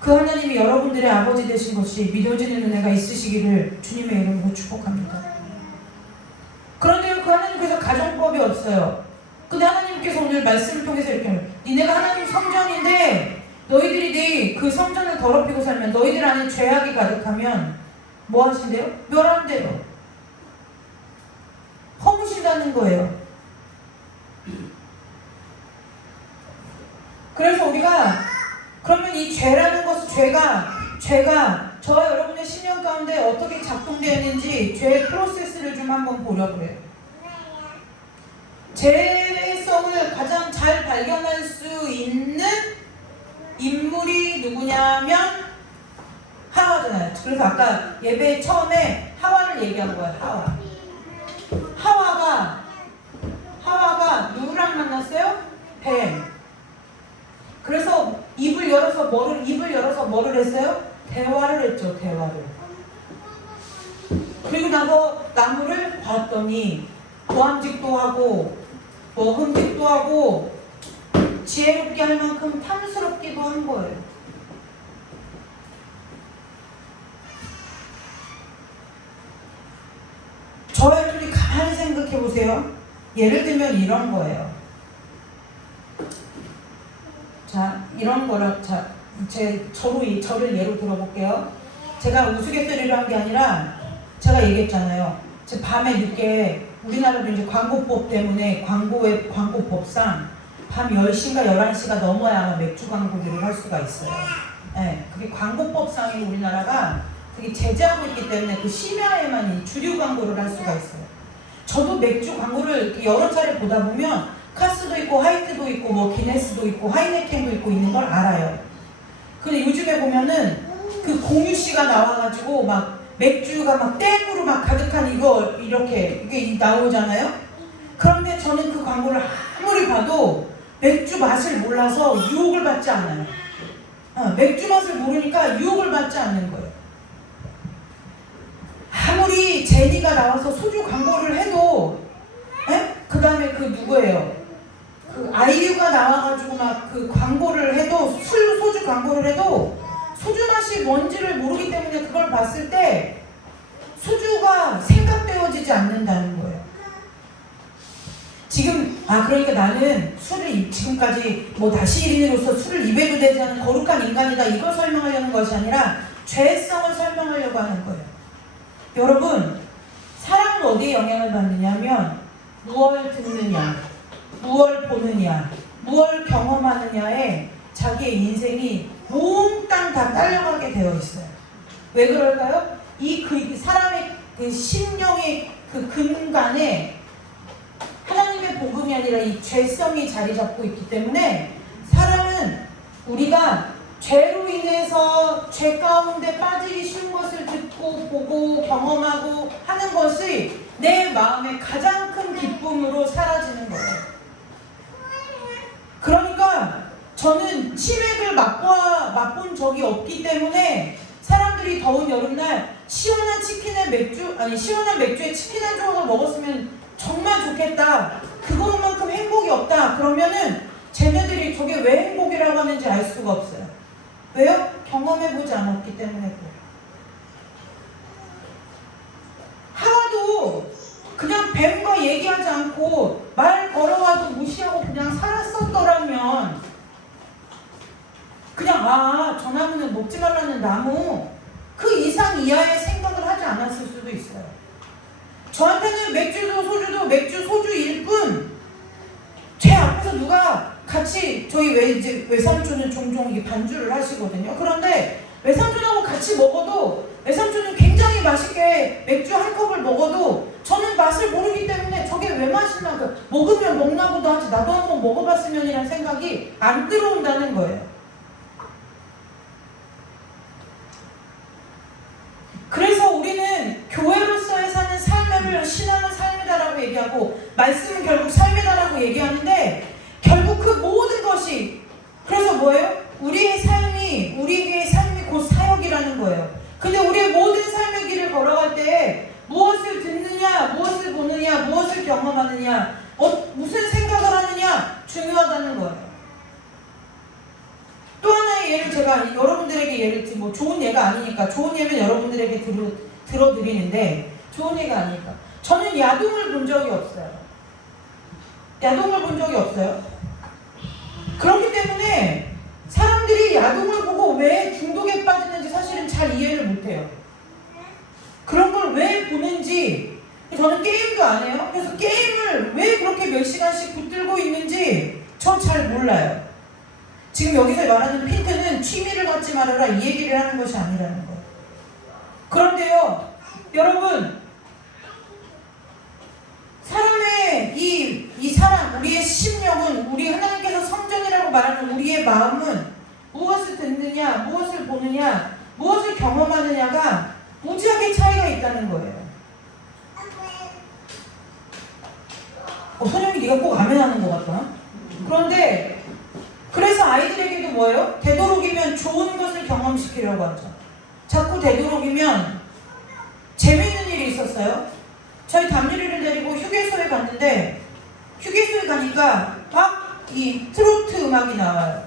그 하나님이 여러분들의 아버지 되신 것이 믿어지는 은혜가 있으시기를 주님의 이름으로 축복합니다. 그런데요, 그 하나님께서 가정법이 없어요. 근데 하나님께서 오늘 말씀을 통해서 이렇게 합니다. 니네가 하나님 성전인데 너희들이 그 성전을 더럽히고 살면, 너희들 안에 죄악이 가득하면 뭐 하신대요? 멸한대요. 허무신다는 거예요. 저와 여러분의 신념 가운데 어떻게 작동되는지 죄의 프로세스를 좀 한번 보려고 해요. 죄성을 가장 잘 발견할 수 있는 인물이 누구냐면 하와잖아요. 그래서 아까 예배 처음에 하와를 얘기한 거예요. 하와가 누구랑 만났어요? 뱀. 그래서 입을 열어서 뭐를 했어요? 대화를 했죠. 대화를. 그리고 나서 나무를 봤더니 보암직도 하고 먹음직도 하고 지혜롭게 할 만큼 탐스럽기도 한 거예요. 저와 여러분이 가만히 생각해 보세요. 예를 들면 이런 거예요. 자, 이런 거라, 자, 저를 예로 들어볼게요. 제가 우스갯소리를 한 게 아니라, 제가 얘기했잖아요. 제 밤에 늦게, 우리나라도 이제 광고법 때문에 광고법상 밤 10시인가 11시가 넘어야 아마 맥주 광고들을 할 수가 있어요. 네, 그게 광고법상에 우리나라가 그게 제재하고 있기 때문에 그 심야에만 주류 광고를 할 수가 있어요. 저도 맥주 광고를 여러 차례 보다 보면 카스도 있고 화이트도 있고 뭐 기네스도 있고 하이네켄도 있고 있는 걸 알아요. 근데 요즘에 보면은 그 공유씨가 나와가지고 막 맥주가 막 땡으로 막 가득한 이게 나오잖아요. 그런데 저는 그 광고를 아무리 봐도 맥주 맛을 몰라서 유혹을 받지 않아요. 맥주 맛을 모르니까 유혹을 받지 않는 거예요. 아무리 제니가 나와서 소주 광고를 해도, 그 다음에 그 누구예요? 그 아이유가 나와가지고 막 그 광고를 해도, 소주 광고를 해도 소주 맛이 뭔지를 모르기 때문에 그걸 봤을 때 소주가 생각되어지지 않는다는 거예요. 그러니까 나는 술을 지금까지 뭐 다시인으로서 술을 입에도 되지 않은 거룩한 인간이다, 이걸 설명하려는 것이 아니라 죄성을 설명하려고 하는 거예요. 여러분, 사람은 어디에 영향을 받느냐면 무엇을 듣느냐, 무엇을 보느냐, 무엇을 경험하느냐에 자기의 인생이 몽땅 다 딸려가게 되어 있어요. 왜 그럴까요? 사람의 그 심령의 그 근간에 하나님의 복음이 아니라 이 죄성이 자리 잡고 있기 때문에 사람은 우리가 죄로 인해서 죄 가운데 빠지기 쉬운 것을 듣고 보고 경험하고 하는 것이 내 마음의 가장 큰 기쁨으로 사라지는 거예요. 그러니까 저는 치맥을 맛본 적이 없기 때문에 사람들이 더운 여름날 시원한 맥주에 치킨 한 조각을 먹었으면 정말 좋겠다, 그것만큼 행복이 없다 그러면은 쟤네들이 저게 왜 행복이라고 하는지 알 수가 없어요. 왜요? 경험해보지 않았기 때문에 그래요. 하와도 그냥 뱀과 얘기하지 않고 말 걸어와도 무시하고 그냥 살았었더라면 그냥 저 나무는 먹지 말라는 나무, 그 이상 이하의 생각을 하지 않았을 수도 있어요. 저한테는 맥주도 소주일 뿐, 제 앞에서 누가 같이, 저희 외삼촌은 종종 이게 반주를 하시거든요. 그런데 외삼촌하고 같이 먹어도, 외삼촌은 굉장히 맛있게 맥주 한 컵을 먹어도 저는 맛을 모르기 때문에 저게 왜 맛있나, 먹으면 먹나 보다 하지 나도 한번 먹어봤으면이라는 생각이 안 들어온다는 거예요. 그래서 우리는 교회로서의 사는 삶을 신앙은 삶이다라고 얘기하고 말씀은 결국 삶이다라고 얘기하는데, 결국 그 모든 것이, 그래서 뭐예요? 우리의 삶이 곧 사역이라는 거예요. 근데 우리의 모든 삶의 길을 걸어갈 때 무엇을 듣느냐, 무엇을 보느냐, 무엇을 경험하느냐, 무슨 생각을 하느냐 중요하다는 거예요. 또 하나의 예를 제가 여러분들에게 뭐 좋은 예가 아니니까, 좋은 예면 여러분들에게 들어드리는데 좋은 예가 아니니까, 저는 야동을 본 적이 없어요. 그렇기 때문에 사람들이 야동을 보고 왜 중독에 빠지는지 사실은 잘 이해를 못해요. 그런 걸 왜 보는지. 저는 게임도 안 해요. 그래서 게임을 왜 그렇게 몇 시간씩 붙들고 있는지 전 잘 몰라요. 지금 여기서 말하는 핀트는 취미를 갖지 말아라 이 얘기를 하는 것이 아니라는 거예요. 그런데요, 여러분, 사람의 이 사람, 우리의 심령은, 우리 하나님께서 성전이라고 말하는 우리의 마음은 무엇을 듣느냐, 무엇을 보느냐, 무엇을 경험하느냐가 무지하게 차이가 있다는 거예요. 선영이 네가 꼭 아멘하는 것 같다. 그런데 그래서 아이들에게도 뭐예요? 되도록이면 좋은 것을 경험시키려고 하죠. 자꾸 되도록이면 재미있는 일이 있었어요. 저희 담유리를 데리고 휴게소에 갔는데 휴게소에 가니까 막 이 트로트 음악이 나와요.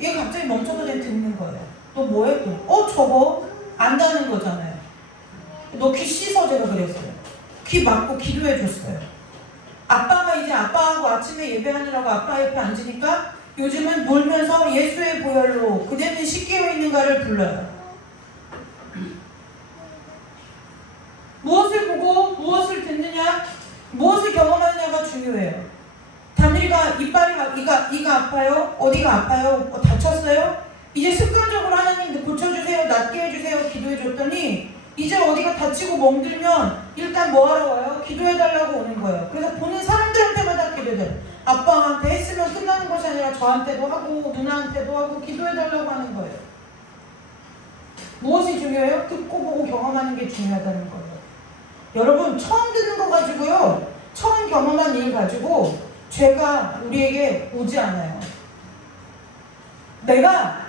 얘가 갑자기 멈춰서 듣는 거예요. 너 뭐해 또? 저거 안다는 거잖아요. 너 귀 씻어 제가 그랬어요. 귀 막고 기도해 줬어요. 아빠가 이제 아빠하고 아침에 예배하느라고 아빠 옆에 앉으니까 요즘은 놀면서 예수의 보혈로 그대는 씻기어 있는가를 불러요. 무엇을 보고 무엇을 듣느냐, 무엇을 경험하느냐가 중요해요. 담일이가 이가 아파요? 어디가 아파요? 다쳤어요? 이제 습관적으로 하나님 고쳐주세요, 낫게 해주세요 기도해줬더니 이제 어디가 다치고 멍들면 일단 뭐하러 와요? 기도해달라고 오는 거예요. 그래서 보는 사람들한테마다 기도해요. 아빠한테 했으면 끝나는 것이 아니라 저한테도 하고 누나한테도 하고 기도해달라고 하는 거예요. 무엇이 중요해요? 듣고 보고 경험하는 게 중요하다는 거예요. 여러분, 처음 듣는 거 가지고요, 처음 경험한 일 가지고 죄가 우리에게 오지 않아요. 내가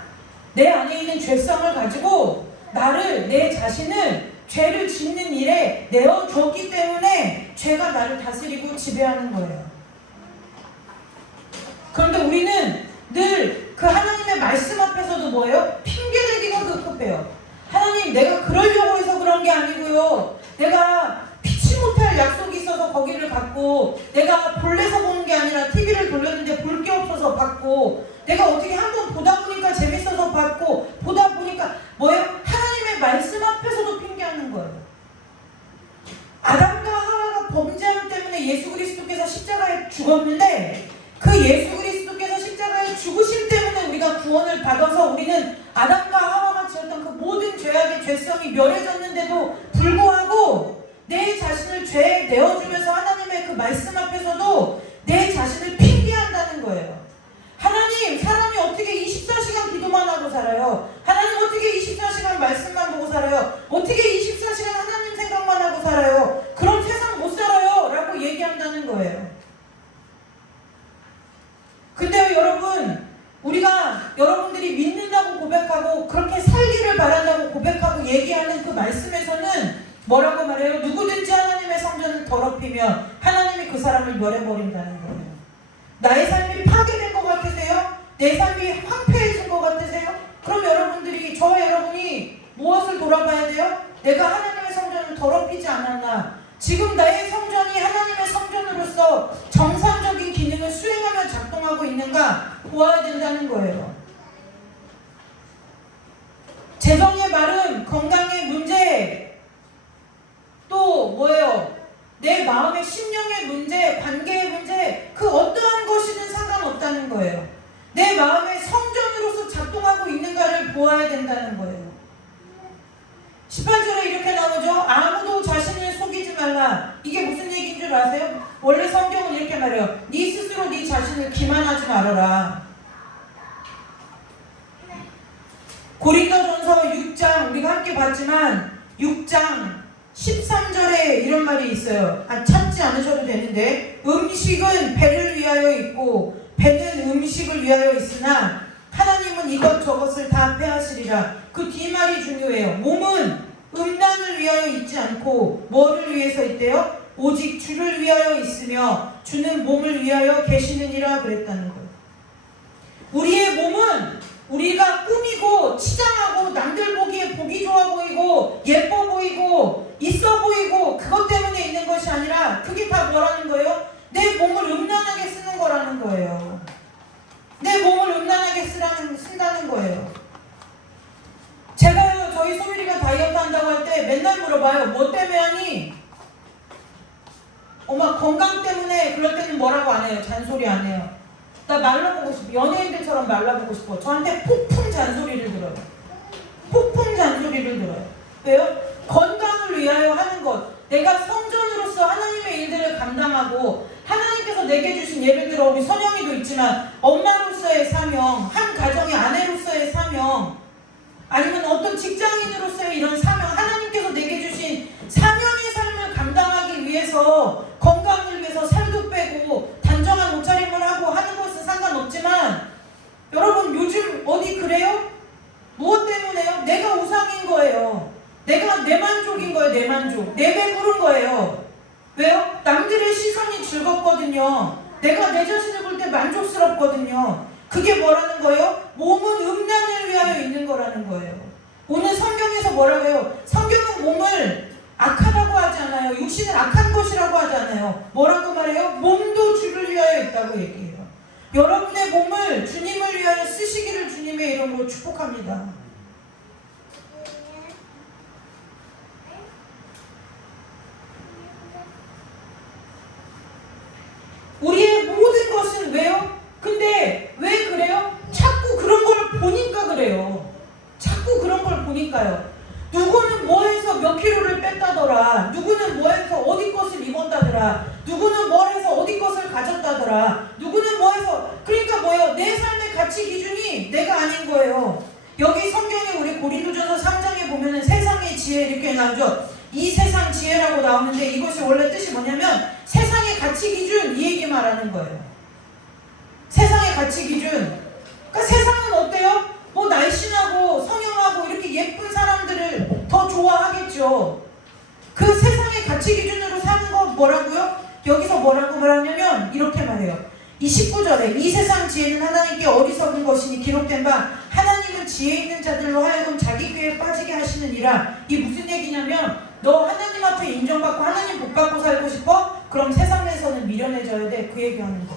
내 안에 있는 죄성을 가지고 내 자신을 죄를 짓는 일에 내어줬기 때문에 죄가 나를 다스리고 지배하는 거예요. 그런데 우리는 늘 그 하나님의 말씀 앞에서도 뭐예요? 핑계대기가 급급해요. 하나님, 내가 그러려고 해서 그런 게 아니고요. 내가 피치 못할 약속이 있어서 거기를 갔고, 내가 볼래서 보는 게 아니라 TV를 돌렸는데 볼 게 없어서 봤고, 내가 어떻게 한번 보다 보니까 재밌어서 봤고, 보다 보니까 뭐예요? 하나님의 말씀 앞에서도 핑계하는 거예요. 아담과 하와가 범죄함 때문에 예수 그리스도께서 십자가에 죽었는데 그 예수 그리스도께서 십자가에 죽으심 때문에 우리가 구원을 받아서 우리는 아담과 하와가 지었던 그 모든 죄악의 죄성이 멸해졌는데도 불구하고 내 자신을 죄에 내어주면서 하나님의 그 말씀 앞에서도 내 자신을 핑계한다는 거예요. 하나님, 사람이 어떻게 24시간 기도만 하고 살아요? 하나님, 어떻게 24시간 말씀만 보고 살아요? 어떻게 24시간 하나님 생각만 하고 살아요? 그런 세상 못 살아요 라고 얘기한다는 거예요. 근데 여러분, 우리가 여러분들이 믿는다고 고백하고 그렇게 살기를 바란다고 고백하고 얘기하는 그 말씀에서는 뭐라고 말해요? 누구든지 하나님의 성전을 더럽히면 하나님이 그 사람을 멸해버린다는 거예요. 나의 삶이 파괴된 것 같으세요? 내 삶이 황폐해진 것 같으세요? 그럼 저와 여러분이 무엇을 돌아봐야 돼요? 내가 하나님의 성전을 더럽히지 않았나? 지금 나의 성전이 하나님의 성전으로서 정상적인 기능을 수행하며 작동하고 있는가 보아야 된다는 거예요. 재정의 마름, 건강의 문제, 또 뭐예요? 내 마음의 심령의 문제, 관계의 문제, 그 어떠한 것이든 상관없다는 거예요. 내 마음의 성전으로서 작동하고 있는가를 보아야 된다는 거예요. 18절에 이렇게 나오죠. 아무도 자신을 속이지 말라. 이게 무슨 얘기인 줄 아세요? 원래 성경은 이렇게 말해요. 네 스스로 네 자신을 기만하지 말아라. 고린도전서 6장 우리가 함께 봤지만 6장 13절에 이런 말이 있어요. 찾지 않으셔도 되는데, 음식은 배를 위하여 있고 배는 음식을 위하여 있으나 하나님은 이것저것을 다 패하시리라. 그 뒤말이 중요해요. 몸은 음란을 위하여 있지 않고 뭐를 위해서 있대요? 오직 주를 위하여 있으며 주는 몸을 위하여 계시느니라 그랬다는 거예요. 우리의 몸은 우리가 꾸미고 치장하고 남들 보기에 보기 좋아 보이고 예뻐 보이고 있어 보이고 그것 때문에 있는 것이 아니라 그게 다 뭐라는 거예요? 내 몸을 음란하게 쓰는 거라는 거예요. 내 몸을 음란하게 쓴다는 거예요. 제가요, 저희 소율이가 다이어트 한다고 할 때 맨날 물어봐요. 뭐 때문에 하니? 엄마 건강 때문에. 그럴 때는 뭐라고 안 해요. 잔소리 안 해요. 나 말라보고 싶어. 연예인들처럼 말라보고 싶어. 저한테 폭풍 잔소리를 들어요. 폭풍 잔소리를 들어요. 왜요? 건강을 위하여 하는 것. 내가 성전으로서 하나님의 일들을 감당하고 하나님께서 내게 주신 예를 들어 우리 선영이도 있지만 엄마로서의 사명, 한 가정의 아내로서의 사명, 아니면 어떤 직장인으로서의 이런 사명, 하나님께서 내게 주신 사명의 삶을 감당하기 위해서 건강을 위해서 살도 빼고 단정한 옷차림을 하고 하는 것은 상관없지만 여러분 요즘 어디 그래요? 무엇 때문에요? 내가 우상인 거예요. 내가 내 만족인 거예요. 내 만족. 내 배부른 거예요. 왜요? 남들의 시선이 즐겁거든요. 내가 내 자신을 볼 때 만족스럽거든요. 그게 뭐라는 거예요? 몸은 음란을 위하여 있는 거라는 거예요. 오늘 성경에서 뭐라고 해요? 성경은 몸을 악하다고 하지 않아요. 육신은 악한 것이라고 하지 않아요. 뭐라고 말해요? 몸도 주를 위하여 있다고 얘기해요. 여러분의 몸을 주님을 위하여 쓰시기를 주님의 이름으로 축복합니다. 우리의 모든 것은 왜요? 근데 왜 그래요? 자꾸 그런 걸 보니까 그래요. 자꾸 그런 걸 보니까요. 누구는 뭐해서 몇 킬로를 뺐다더라. 누구는 뭐해서 어디 것을 입었다더라. 누구는 뭐해서 어디 것을 가졌다더라. 누구는 뭐해서. 그러니까 뭐예요? 내 삶의 가치 기준이 내가 아닌 거예요. 여기 성경에 우리 고린도전서 3장에 보면은 세상의 지혜 이렇게 나오죠. 이 세상 지혜라고 나오는데 이것이 원래 뜻이 뭐냐면 세상의 가치 기준, 이 얘기 말하는 거예요. 세상의 가치 기준. 그러니까 세상은 어때요? 뭐 날씬하고 성형하고 이렇게 예쁜 사람들을 더 좋아하겠죠. 그 세상의 가치 기준으로 사는 거 뭐라고요? 여기서 뭐라고 말하냐면 이렇게 말해요. 이 19절에 이 세상 지혜는 하나님께 어리석은 것이니 기록된 바 하나님은 지혜 있는 자들로 하여금 자기 꾀에 빠지게 하시느니라. 이 무슨 얘기냐면 너 하나님 앞에 인정받고 하나님 복 받고 살고 싶어? 그럼 세상에서는 미련해져야 돼. 그 얘기하는 거.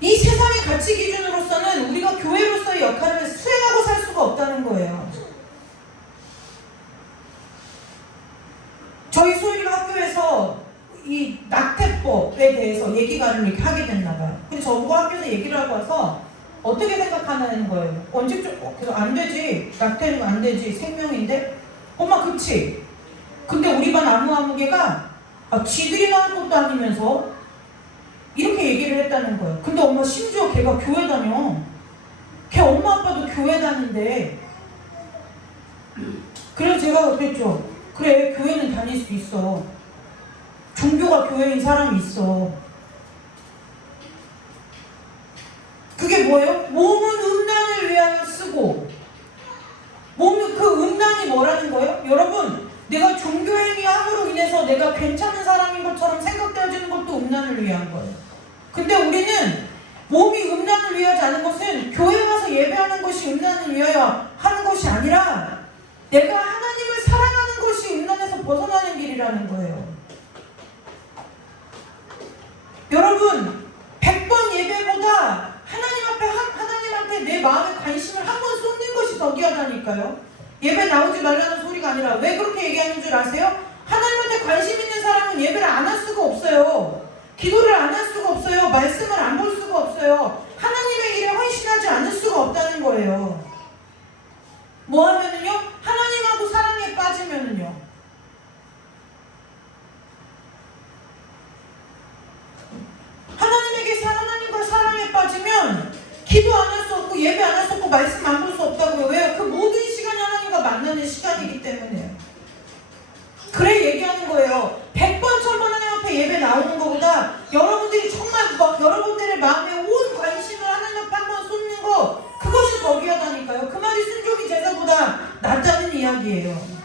이 세상의 가치 기준으로서는 우리가 교회로서의 역할을 수행하고 살 수가 없다는 거예요. 저희 소율이가 학교에서 이 낙태법에 대해서 얘기를 이렇게 하게 됐나 봐요. 근데 저보고 학교에서 얘기를 하고 와서 어떻게 생각하는 거예요? 언제쯤 그래서 안 되지. 낙태는 안 되지. 생명인데. 엄마 그치? 근데 우리 반 아무개가 지들이 낳은 것도 아니면서 이렇게 얘기를 했다는 거예요. 근데 엄마 심지어 걔가 교회 다녀. 걔 엄마 아빠도 교회 다니는데. 그래서 제가 그랬죠. 그래 교회는 다닐 수 있어. 종교가 교회인 사람이 있어. 그게 뭐예요? 몸은 음란을 위하여 쓰고 몸은 그 음란이 뭐라는 거예요? 여러분 내가 종교행위 함으로 인해서 내가 괜찮은 사람인 것처럼 생각되어지는 것도 음란을 위한 거예요. 근데 우리는 몸이 음란을 위하지 않은 것은 교회 와서 예배하는 것이 음란을 위하여 하는 것이 아니라 내가 하나님을 사랑하는 것이 음란에서 벗어나는 길이라는 거예요. 여러분 100번 예배보다 하나님한테 내 마음의 관심을 한 번 쏟는 것이 더 귀하다니까요. 예배 나오지 말라는 소리가 아니라 왜 그렇게 얘기하는 줄 아세요? 하나님한테 관심 있는 사람은 예배를 안 할 수가 없어요. 기도를 안 할 수가 없어요. 말씀을 안 볼 수가 없어요. 하나님의 일에 헌신하지 않을 수가 없다는 거예요. 뭐 하면은요? 하나님하고 사랑에 빠지면은요. 하나님과 사랑에 빠지면 기도 안 할 수 없고 예배 안 할 수 없고 말씀 안 볼 수 없다고요. 왜요? 그 모든 시간이 하나님과 만나는 시간이기 때문에요. 그래 얘기하는 거예요. 100번 1000번 하나님 앞에 예배 나오는 것보다 여러분들이 정말 여러분들의 마음에 온 관심을 하나님 앞에 한번 쏟는 거 그것이 더 귀하다니까요. 그 말이 순종이 제사보다 낫다는 이야기예요.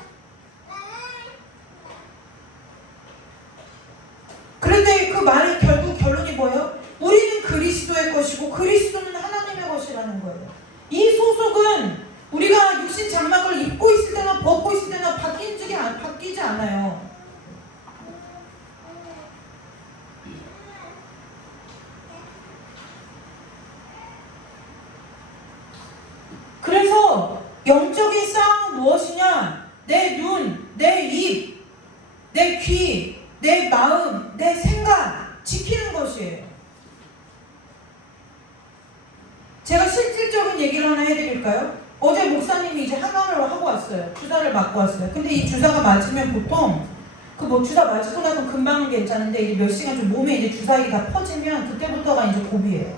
그런데 그 말이 결국 결론이 뭐예요? 우리는 그리스도의 것이고 그리스도는 하나님의 것이라는 거예요. 이 소속은 우리가 육신 장막을 입고 있을 때나 벗고 있을 때나 바뀌지 않아요. 그래서 영적인 싸움은 무엇이냐? 내 눈, 내 입, 내 귀, 주사를 맞고 왔어요. 근데 이 주사가 맞으면 보통 그 뭐 주사 맞고 나서 금방은 괜찮은데 이제 몇 시간 좀 몸에 이제 주사액이 다 퍼지면 그때부터가 이제 고비예요.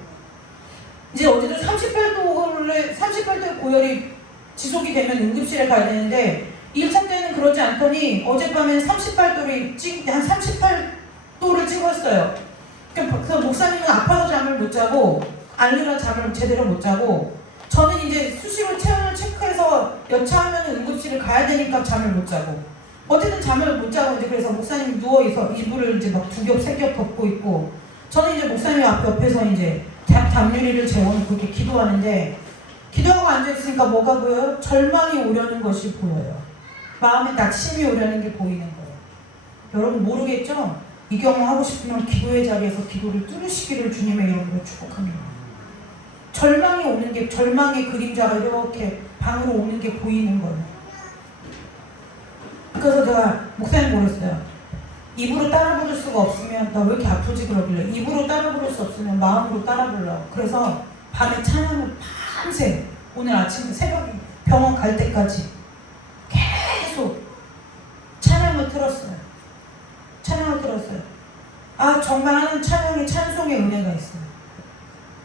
이제 어제도 38도의 고열이 지속이 되면 응급실에 가야 되는데 1차 때는 그러지 않더니 어젯밤엔 38도를 한 38도를 찍었어요. 그래서 목사님은 아파서 잠을 못 자고 알느라 잠을 제대로 못 자고 저는 이제 수시로 체온을 체크해서 여차하면 응급실을 가야 되니까 잠을 못 자고 어쨌든 잠을 못 자고 이제 그래서 목사님 누워있어 이불을 이제 막 2겹 3겹 덮고 있고 저는 이제 목사님 옆에서 이제 담요리를 재워놓고 이렇게 기도하는데 기도하고 앉아있으니까 뭐가 보여요? 절망이 오려는 것이 보여요. 마음에 낙심이 오려는 게 보이는 거예요. 여러분 모르겠죠? 이 경험 하고 싶으면 기도의 자리에서 기도를 뚫으시기를 주님의 이름으로 축복합니다. 절망이 오는 게 절망의 그림자가 이렇게 방으로 오는 게 보이는 거예요. 그래서 제가 목사님 그랬어요. 입으로 따라 부를 수가 없으면 나 왜 이렇게 아프지 그러길래 입으로 따라 부를 수 없으면 마음으로 따라 부르라고. 그래서 밤에 찬양을 밤새 오늘 아침 새벽에 병원 갈 때까지 계속 찬양을 틀었어요. 찬양을 틀었어요. 아 정말 하는 찬양에 찬송의 은혜가 있어요.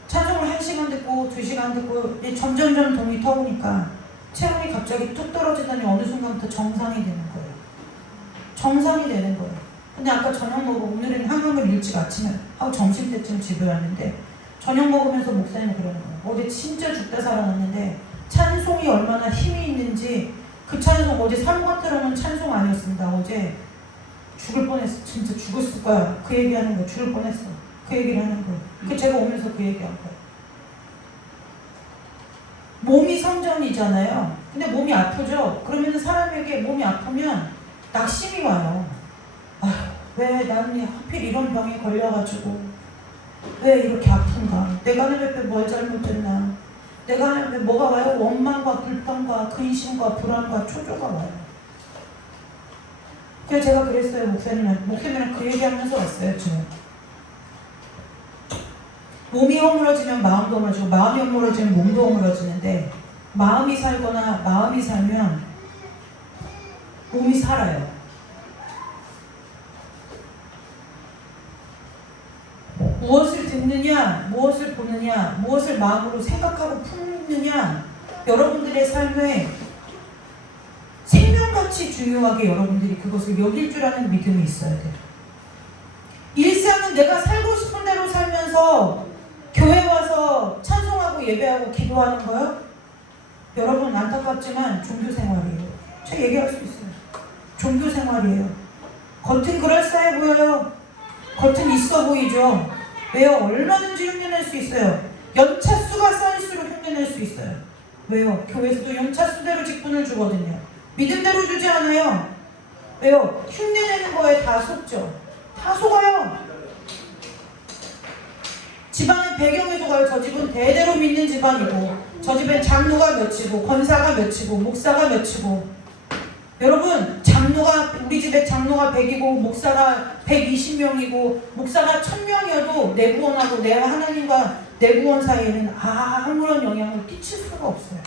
찬송을 1시간 듣고 2시간 듣고 점점점 동이 터오니까 체온이 갑자기 뚝 떨어지더니 어느 순간부터 정상이 되는 거예요. 정상이 되는 거예요. 근데 아까 저녁 먹고 오늘은 한강을 일찍 아침에 점심 때쯤 집에 왔는데 저녁 먹으면서 목사님이 그러는 거예요. 어제 진짜 죽다 살아났는데 찬송이 얼마나 힘이 있는지 그 찬송 어제 사무가 틀어놓은 찬송 아니었습니다. 어제 죽을 뻔했어. 진짜 죽었을 거야. 그 얘기하는 거예요. 죽을 뻔했어. 그 얘기를 하는 거예요. 그 제가 오면서 그 얘기한 거예요. 몸이 성전이잖아요. 근데 몸이 아프죠? 그러면 사람에게 몸이 아프면 낙심이 와요. 왜 나는 하필 이런 병에 걸려가지고 왜 이렇게 아픈가? 내가 내 옆에 뭘 잘못했나? 내가 내 옆에 뭐가 와요? 원망과 불평과 근심과 불안과 초조가 와요. 그래서 제가 그랬어요. 목사님이랑 그 얘기하면서 왔어요. 저는 몸이 허물어지면 마음도 허물어지고 마음이 허물어지면 몸도 허물어지는데 마음이 살거나 마음이 살면 몸이 살아요. 무엇을 듣느냐, 무엇을 보느냐, 무엇을 마음으로 생각하고 품느냐 여러분들의 삶에 생명같이 중요하게 여러분들이 그것을 여길 줄 아는 믿음이 있어야 돼요. 일상은 내가 살고 싶은 대로 살면서 교회 와서 찬송하고 예배하고 기도하는 거요? 여러분 안타깝지만 종교생활이에요. 제가 얘기할 수 있어요. 종교생활이에요. 겉은 그럴싸해 보여요. 겉은 있어 보이죠. 왜요? 얼마든지 흉내낼 수 있어요. 연차수가 쌓일수록 흉내낼 수 있어요. 왜요? 교회에서도 연차수대로 직분을 주거든요. 믿음대로 주지 않아요. 왜요? 흉내내는 거에 다 속죠. 다 속아요. 집안의 배경에도 가요. 저 집은 대대로 믿는 집안이고 저 집엔 장로가 몇이고 권사가 몇이고 목사가 몇이고 여러분 우리 집에 장로가 100이고 목사가 120명이고 목사가 1000명이어도 내 구원하고 내 하나님과 내 구원 사이에는 아무런 영향을 끼칠 수가 없어요.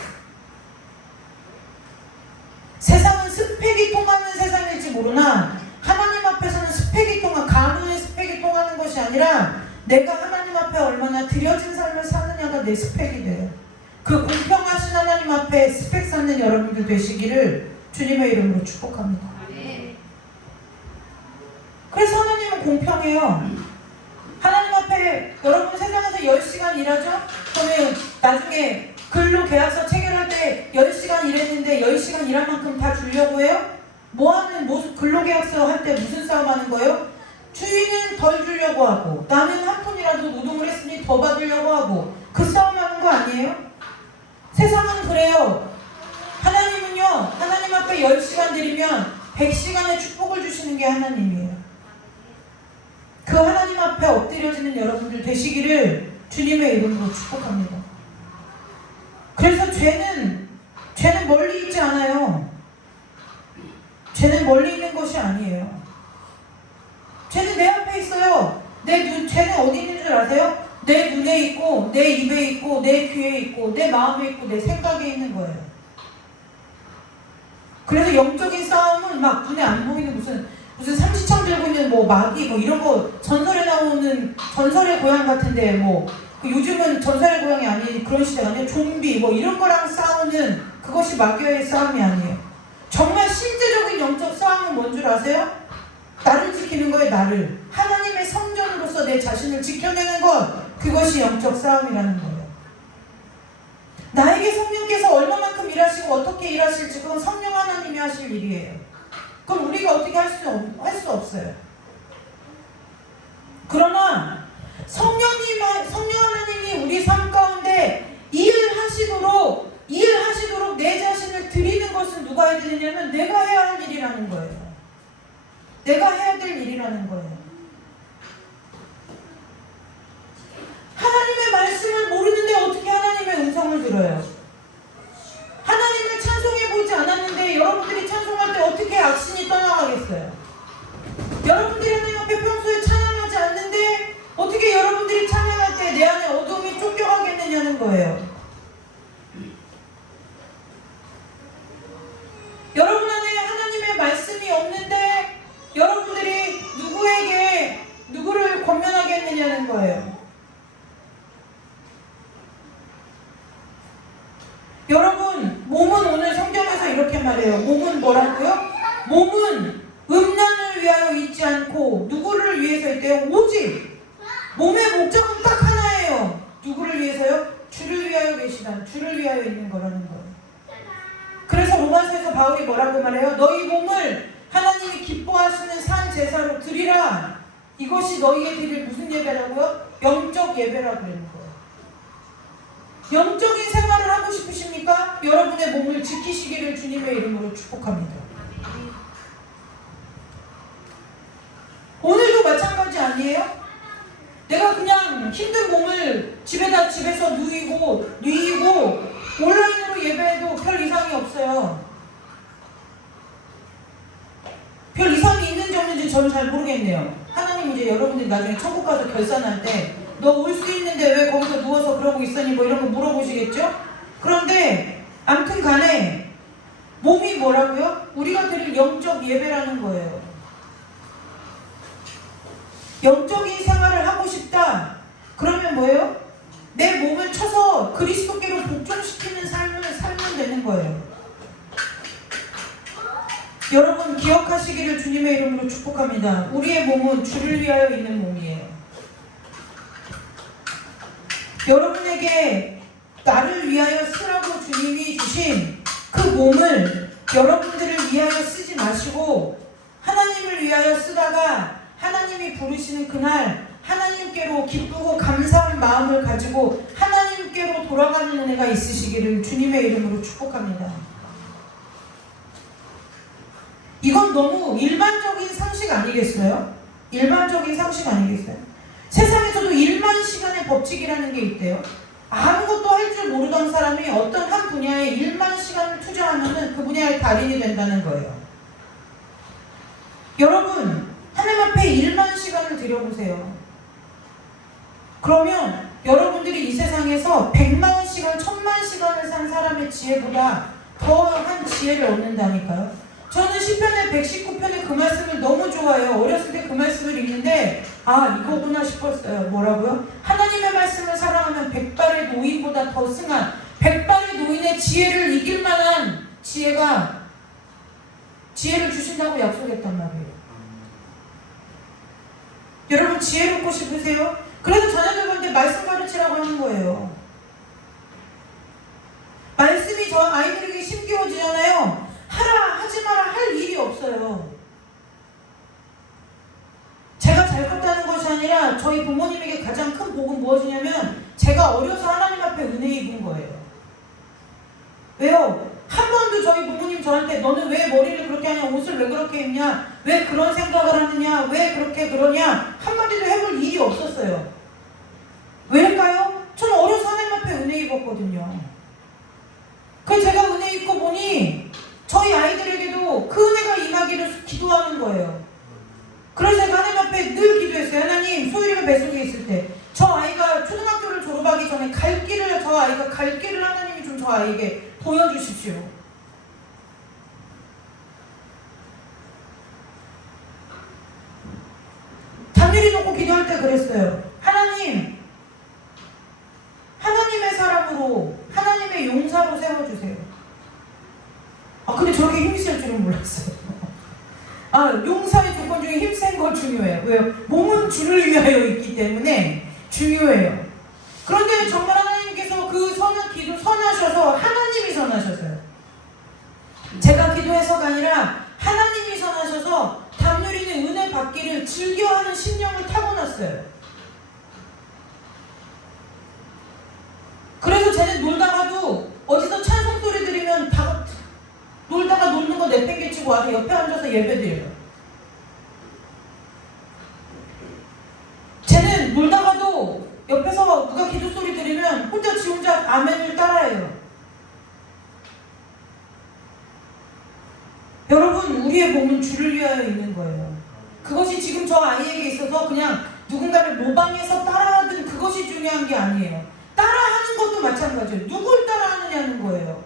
세상은 스펙이 통하는 세상일지 모르나 하나님 앞에서는 스펙이 가문의 스펙이 통하는 것이 아니라 내가 하나님 앞에 얼마나 드려진 삶을 사느냐가 내 스펙이 돼요. 그 공평하신 하나님 앞에 스펙 쌓는 여러분들 되시기를 주님의 이름으로 축복합니다. 그래서 하나님은 공평해요. 하나님 앞에 여러분 세상에서 10시간 일하죠? 그러면 나중에 근로계약서 체결할 때 10시간 일했는데 10시간 일한 만큼 다 주려고 해요? 근로계약서 할 때 무슨 싸움 하는 거예요? 주인은 덜 주려고 하고 나는 한 푼이라도 노동을 했으니 더 받으려고 하고 그 싸움 하는 거 아니에요? 세상은 그래요. 하나님은요 하나님 앞에 10시간 드리면 100시간의 축복을 주시는 게 하나님이에요. 그 하나님 앞에 엎드려지는 여러분들 되시기를 주님의 이름으로 축복합니다. 그래서 죄는 멀리 있지 않아요. 죄는 멀리 있는 것이 아니에요. 죄는 내 앞에 있어요. 죄는 어디 있는 줄 아세요? 내 눈에 있고 내 입에 있고 내 귀에 있고 내 마음에 있고 내 생각에 있는 거예요. 그래서 영적인 싸움은 막 눈에 안 보이는 무슨 삼시청 들고 있는 뭐 마귀 뭐 이런 거 전설에 나오는 전설의 고향 같은데 뭐 그 요즘은 전설의 고향이 아닌 그런 시대가 아니에요. 좀비 뭐 이런 거랑 싸우는 그것이 마귀와의 싸움이 아니에요. 정말 실제적인 영적 싸움은 뭔 줄 아세요? 나를 지키는 거예요. 나를 하나님의 성전으로서 내 자신을 지켜내는 것, 그것이 영적 싸움이라는 거예요. 나에게 성령께서 얼마만큼 일하시고 어떻게 일하실지 그건 성령 하나님이 하실 일이에요. 그럼 우리가 어떻게 할 수 없어요. 그러나 성령 하나님이 우리 삶 가운데 일하시도록 내 자신을 드리는 것은 누가 해야 되느냐면 내가 해야 할 일이라는 거예요. 내가 해야 될 일이라는 거예요. 하나님의 말씀을 모르는데 어떻게 하나님의 음성을 들어요? 하나님을 찬송해 보지 않았는데 여러분들이 찬송할 때 어떻게 악신이 떠나가겠어요? 여러분들이 하나님 앞에 평소에 찬양하지 않는데 어떻게 여러분들이 찬양할 때 내 안에 어둠이 쫓겨가겠느냐는 거예요. 여러분 안에 하나님의 말씀이 없는데 여러분들이 누구를 권면하겠느냐는 거예요. 여러분, 몸은 오늘 성경에서 이렇게 말해요. 몸은 뭐라고요? 몸은 음란을 위하여 있지 않고 누구를 위해서 있대요? 오직 몸의 목적은 딱 하나예요. 누구를 위해서요? 주를 위하여 주를 위하여 있는 거라는 거예요. 그래서 로마서에서 바울이 뭐라고 말해요? 너희 몸을 하나님이 기뻐하시는 산 제사로 드리라. 이것이 너희의 드릴 무슨 예배라고요? 영적 예배라고 그러는 거예요. 영적인 생활을 하고 싶으십니까? 여러분의 몸을 지키시기를 주님의 이름으로 축복합니다. 오늘도 마찬가지 아니에요? 내가 그냥 힘든 몸을 집에서 누이고 온라인으로 예배해도 별 이상이 없어요. 별 이상이 있는지 없는지 저는 잘 모르겠네요. 하나님 이제 여러분들이 나중에 천국 가서 결산할 때 너 올 수 있는데 왜 거기서 누워서 그러고 있으니 뭐 이런 거 물어보시겠죠? 그런데 아무튼 간에 몸이 뭐라고요? 우리가 드릴 영적 예배라는 거예요. 영적인 생활을 하고 싶다. 그러면 뭐예요? 내 몸을 쳐서 그리스도께로 복종시키는 삶을 살면 되는 거예요. 여러분 기억하시기를 주님의 이름으로 축복합니다. 우리의 몸은 주를 위하여 있는 몸이에요. 여러분에게 나를 위하여 쓰라고 주님이 주신 그 몸을 여러분들을 위하여 쓰지 마시고 하나님을 위하여 쓰다가 하나님이 부르시는 그날 하나님께로 기쁘고 감사한 마음을 가지고 하나님께로 돌아가는 은혜가 있으시기를 주님의 이름으로 축복합니다. 이건 너무 일반적인 상식 아니겠어요? 일반적인 상식 아니겠어요? 세상에서도 1만 시간의 법칙이라는 게 있대요. 아무것도 할 줄 모르던 사람이 어떤 한 분야에 1만 시간을 투자하면 그 분야의 달인이 된다는 거예요. 여러분 하나님 앞에 1만 시간을 들여보세요. 그러면 여러분들이 이 세상에서 100만 시간, 1000만 시간을 산 사람의 지혜보다 더한 지혜를 얻는다니까요. 저는 시편의 119편의 그 말씀을 너무 좋아해요. 어렸을 때 그 말씀을 읽는데 아 이거구나 싶었어요. 뭐라고요? 하나님의 말씀을 사랑하면 100발의 노인보다 더 승한 100발의 노인의 지혜를 이길 만한 지혜를 주신다고 약속했단 말이에요. 여러분 지혜롭고 싶으세요? 그래서 자녀들한테 말씀 가르치라고 하는 거예요. 말씀이 저 아이들에게 심겨지잖아요. 하라 하지 마라 할 일이 없어요. 제가 잘 컸다는 것이 아니라 저희 부모님에게 가장 큰 복은 무엇이냐면 제가 어려서 하나님 앞에 은혜 입은 거예요. 왜요? 한 번도 저희 부모님 저한테 너는 왜 머리를 그렇게 하냐, 옷을 왜 그렇게 입냐, 왜 그런 생각을 하느냐, 왜 그렇게 그러냐 한마디도 해볼 일이 없었어요. 왜일까요? 저는 어려서 하나님 앞에 은혜 입었거든요. 그래서 제가 은혜 입고 보니 저희 아이들에게도 그 은혜가 임하기를 기도하는 거예요. 그래서 제가 하나님 앞에 늘 기도했어요. 하나님, 소율이가 뱃속에 있을 때 저 아이가 초등학교를 졸업하기 전에 저 아이가 갈 길을 하나님이 좀 저 아이에게 보여주십시오. 놓고 기도할 때 그랬어요. 하나님, 하나님의 사람으로, 하나님의 용사로 세워주세요. 근데 저렇게 힘쓸 줄은 몰랐어요. 용사의 조건 중에 힘센 거 중요해요. 왜요? 몸은 주를 위하여 있기 때문에 중요해요. 그런데 정말 하나님께서 그 기도 선하셔서 하나님이 선하셔서요. 제가 기도해서가 아니라 하나님이 선하셔서 담누리는 은혜 받기를 즐겨하는 심령을 타고났어요. 그래서 쟤는 놀다가도 어디서 찬송 소리 들으면 다 놀다가 노는 거 내팽개치고 와서 옆에 앉아서 예배드려요. 쟤는 놀다가도 옆에서 누가 기도 소리 들으면 혼자 지 혼자 아멘을 따라해요. 여러분, 우리의 몸은 주를 위하여 있는 거예요. 그것이 지금 저 아이에게 있어서 그냥 누군가를 모방해서 따라하든 그것이 중요한 게 아니에요. 따라하는 것도 마찬가지예요. 누굴 따라하느냐는 거예요.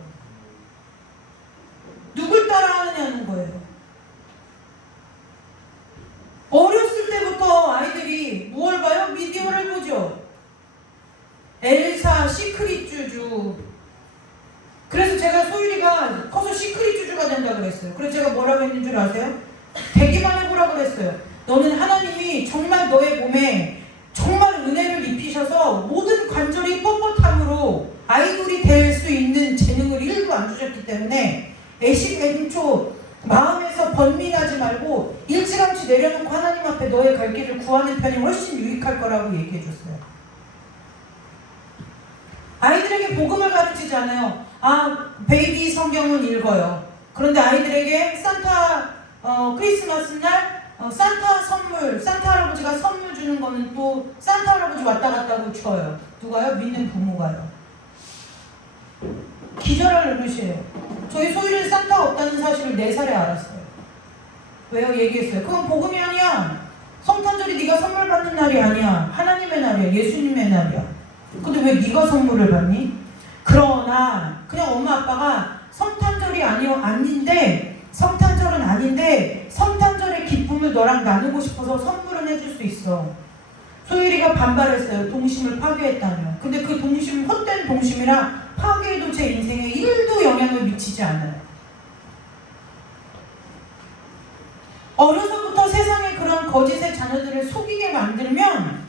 누굴 따라하느냐는 거예요. 어렸을 때부터 아이들이 무엇을 봐요? 미디어를 보죠. 엘사, 시크릿 주주. 그래서 제가 소율이가 커서 시크릿 주주가 된다 그랬어요. 그래서 제가 뭐라고 했는 줄 아세요? 되기만 해보라 그랬어요. 너는 하나님이 정말 너의 몸에 정말 은혜를 입히셔서 모든 관절이 뻣뻣함으로 아이돌이 될 수 있는 재능을 1도 안 주셨기 때문에 애심애심초 마음에서 번민하지 말고 일찌감치 내려놓고 하나님 앞에 너의 갈 길을 구하는 편이 훨씬 유익할 거라고 얘기해 줬어요. 아이들에게 복음을 가르치지 않아요. 베이비 성경은 읽어요. 그런데 아이들에게 산타 크리스마스 날 산타 할아버지가 선물 주는 거는 또 산타 할아버지 왔다 갔다 하고 쳐요. 누가요? 믿는 부모가요. 기절할 노릇이에요. 저희 소율이는 산타가 없다는 사실을 4살에 알았어요. 왜요? 얘기했어요. 그건 복음이 아니야. 성탄절이 네가 선물 받는 날이 아니야. 하나님의 날이야. 예수님의 날이야. 근데 왜 네가 선물을 받니? 그러나 그냥 엄마 아빠가 성탄절은 아닌데 성탄절의 기쁨을 너랑 나누고 싶어서 선물은 해줄 수 있어. 소율이가 반발했어요. 동심을 파괴했다며. 근데 그 동심은 헛된 동심이라 파괴해도 제 인생에 1도 영향을 미치지 않아요. 어려서부터 세상에 그런 거짓의 자녀들을 속이게 만들면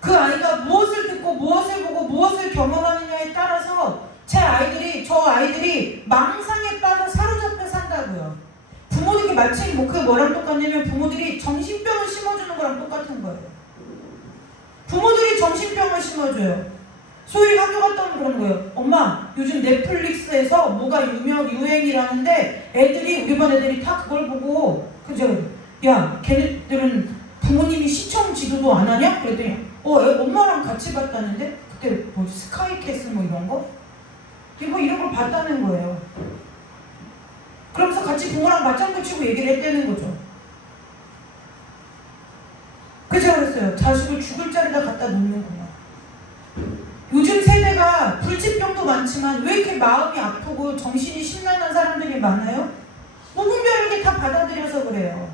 그 아이가 무엇을 듣고 무엇을 보고 무엇을 경험하느냐에 따라서 저 아이들이 망상에 빠져 사로잡혀 산다고요. 부모들이 마치 그게 뭐랑 똑같냐면 부모들이 정신병을 심어주는 거랑 똑같은 거예요. 부모들이 정신병을 심어줘요. 소율이가 학교 갔다 오면 그런 거예요. 엄마, 요즘 넷플릭스에서 뭐가 유행이라는데 우리 반 애들이 다 그걸 보고 야, 걔네들은 부모님이 시청 지도도 안 하냐? 그랬더니 엄마랑 같이 봤다는데? 그때 스카이캐슬 이런 거? 이런 걸 봤다는 거예요. 그러면서 같이 부모랑 맞장구 치고 얘기를 했다는 거죠. 그래서 제가 그랬어요. 자식을 죽을 자리다 갖다 놓는구나. 요즘 세대가 불치병도 많지만 왜 이렇게 마음이 아프고 정신이 심란한 사람들이 많아요? 무분별하게 다 받아들여서 그래요.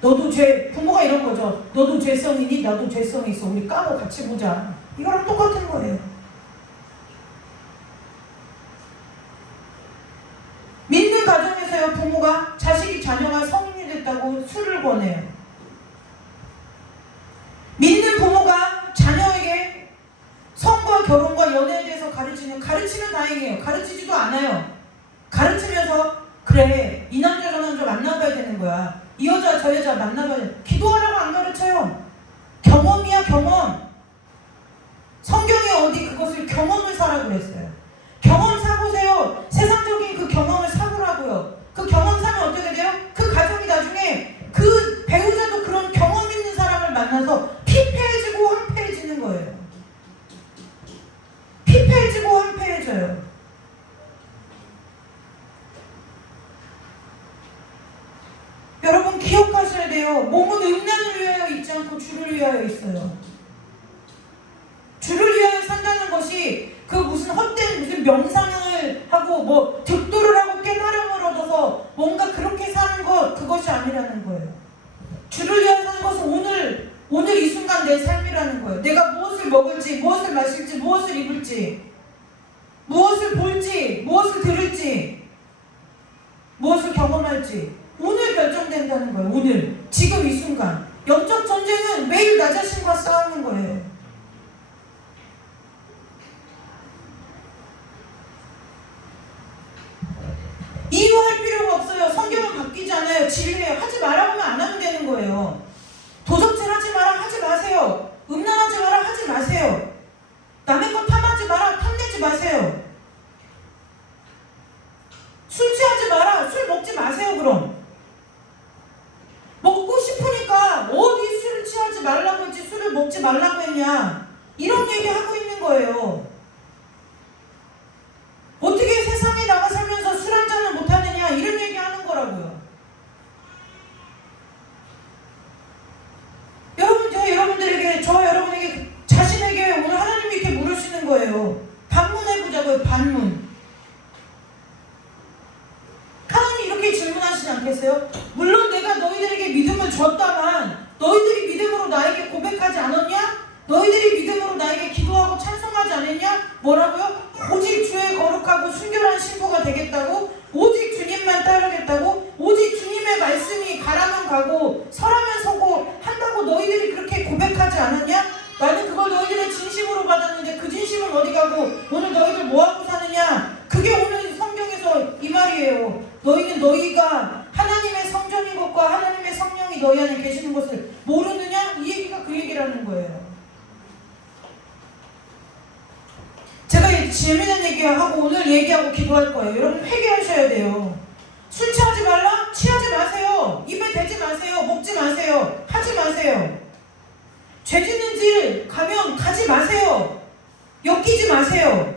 부모가 이런 거죠. 너도 죄성이니? 나도 죄성이 있어. 우리 까고 같이 보자. 이거랑 똑같은 거예요. 믿는 가정에서요, 부모가 자녀가 성인이 됐다고 술을 권해요. 믿는 부모가 자녀에게 성과 결혼과 연애에 대해서 가르치면 다행이에요. 가르치지도 않아요. 가르치면서 그래, 이 남자 저 남자 만나봐야 되는 거야. 이 여자 저 여자 만나봐야 돼. 기도하라고 안 가르쳐요. 경험이야, 경험. 성경이 어디 그것을 경험을 사라고 그랬어요. 경험 사보세요. 세상적인 그 경험을 사보라고요. 그 경험 사면 어떻게 돼요? 그 가정이 나중에 그 배우자도 그런 경험 있는 사람을 만나서 피폐해지고 황폐해지는 거예요. 피폐해지고 황폐해져요. 여러분 기억하셔야 돼요. 몸은 음란을 위하여 있지 않고 주를 위하여 있어요. 주를 위하여 산다는 것이 무슨 헛된 명상을 하고 득도를 하고 깨달음을 얻어서 뭔가 그렇게 사는 그것이 아니라는 거예요. 주를 위하여 느낄지, 무엇을 볼지, 무엇을 들을지, 무엇을 경험할지 오늘 결정된다는 거예요. 오늘, 지금 이 순간. 영적 전쟁은 매일 나 자신과 싸우는 거예요. 이유할 필요가 없어요. 성경은 바뀌지 않아요. 진리예요. 하지 말라고 하면 안 하면 되는 거예요. 도적질 하지 마라 하지 마세요. 음란하지 마라 하지 마세요. 남의 것 탐하지 마라 탐내지 마세요. 술 취하지 마라 술 먹지 마세요. 그럼 먹고 싶으니까 어디 술을 취하지 말라고 했지 술을 먹지 말라고 했냐, 이런 얘기 하고 있는 거예요. 어떻게 세상에 나가 살면서 술 한 잔을 못하느냐, 이런 얘기 하는 거라고요. 여러분에게 자신에게 오늘 하나님이 이렇게 물으시는 거예요. 반문해보자고요. 반문. 하나님이 이렇게 질문하시지 않겠어요? 물론 내가 너희들에게 믿음을 줬다만 너희들이 믿음으로 나에게 고백하지 않았냐? 너희들이 믿음으로 나에게 기도하고 찬송하지 않았냐? 뭐라고요? 오직 주의 거룩하고 순결한 신부가 되겠다고? 오직 주님만 따르겠다고? 오직 주님의 말씀이 가라면 가고 서라면 서고 한다고 너희들이 그렇게 고백하지 않았냐? 나는 그걸 너희들의 진심으로 받았는데 그 진심은 어디 가고 오늘 너희들 뭐하고 사느냐? 그게 오늘 성경에서 이 말이에요. 너희는 너희가 하나님의 성전인 것과 하나님의 성령이 너희 안에 계시는 것을 모르느냐? 이 얘기가 그 얘기라는 거예요. 제가 재미있는 얘기하고 오늘 얘기하고 기도할 거예요. 여러분 회개하셔야 돼요. 술 취하지 말라? 취하지 마세요. 입에 대지 마세요. 먹지 마세요. 하지 마세요. 죄 짓는 길 가면 가지 마세요. 엮이지 마세요.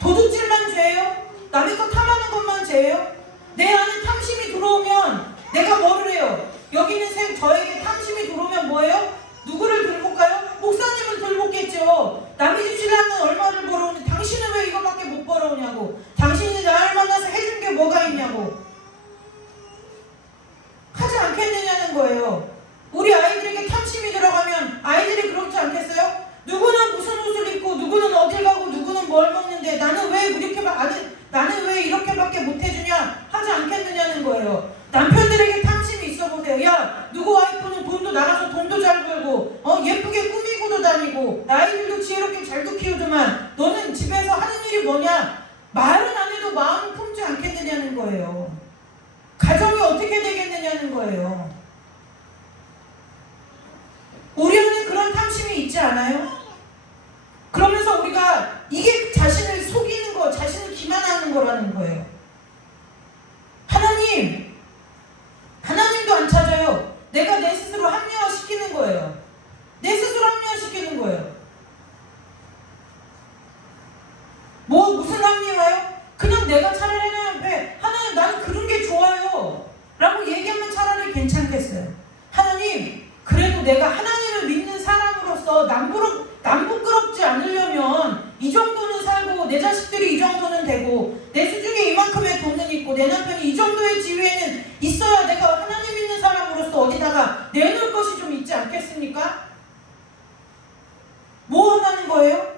도둑질만 죄예요? 남의 것 탐하는 것만 죄예요? 내 안에 탐심이 들어오면 내가 뭐를 해요? 여기 있는 저에게 탐심이 들어오면 뭐예요? 누구를 들볼까요? 목사님을 들볼겠죠. 남의 집 신랑은 얼마를 벌어오니 당신은 왜 이거밖에 못 벌어오냐고. 당신이 나를 만나서 해준 게 뭐가 있냐고. 하지 않겠느냐는 거예요. 우리 아이들에게 탐심이 들어가면 아이들이 그렇지 않겠어요? 누구는 무슨 옷을 입고 누구는 어딜 가고 누구는 뭘 먹는데 나는 왜 이렇게밖에 못 해주냐 하지 않겠느냐는 거예요. 남편들에게 탐심이 있어 보세요. 야, 누구 와이프는 돈도 나가서 돈도 잘 벌고 예쁘게 꾸미고도 다니고 아이들도 지혜롭게 잘도 키우지만 너는 집에서 하는 일이 뭐냐? 말은 안 해도 마음은 품지 않겠느냐는 거예요. 가정이 어떻게 되겠느냐는 거예요. 우리 안에 그런 탐심이 있지 않아요? 그러면서 우리가 이게 자신을 속이는 거, 자신을 기만하는 거라는 거예요. 하나님도 안 찾아요. 내가 내 스스로 합리화시키는 거예요. 내 스스로 합리화시키는 거예요. 무슨 합리화요? 그냥 내가 차라리 하나님 앞에 하나님 나는 그런 게 좋아요 라고 얘기하면 차라리 괜찮겠어요. 하나님 그래도 내가 하나님을 믿는 사람으로서 남 부끄럽지 않으려면 이 정도는 살고 내 자식들이 이 정도는 되고 내 수중에 이만큼의 돈은 있고 내 남편이 이 정도의 지위에는 있어야 내가 하나님 믿는 사람으로서 어디다가 내놓을 것이 좀 있지 않겠습니까? 뭐 하는 거예요?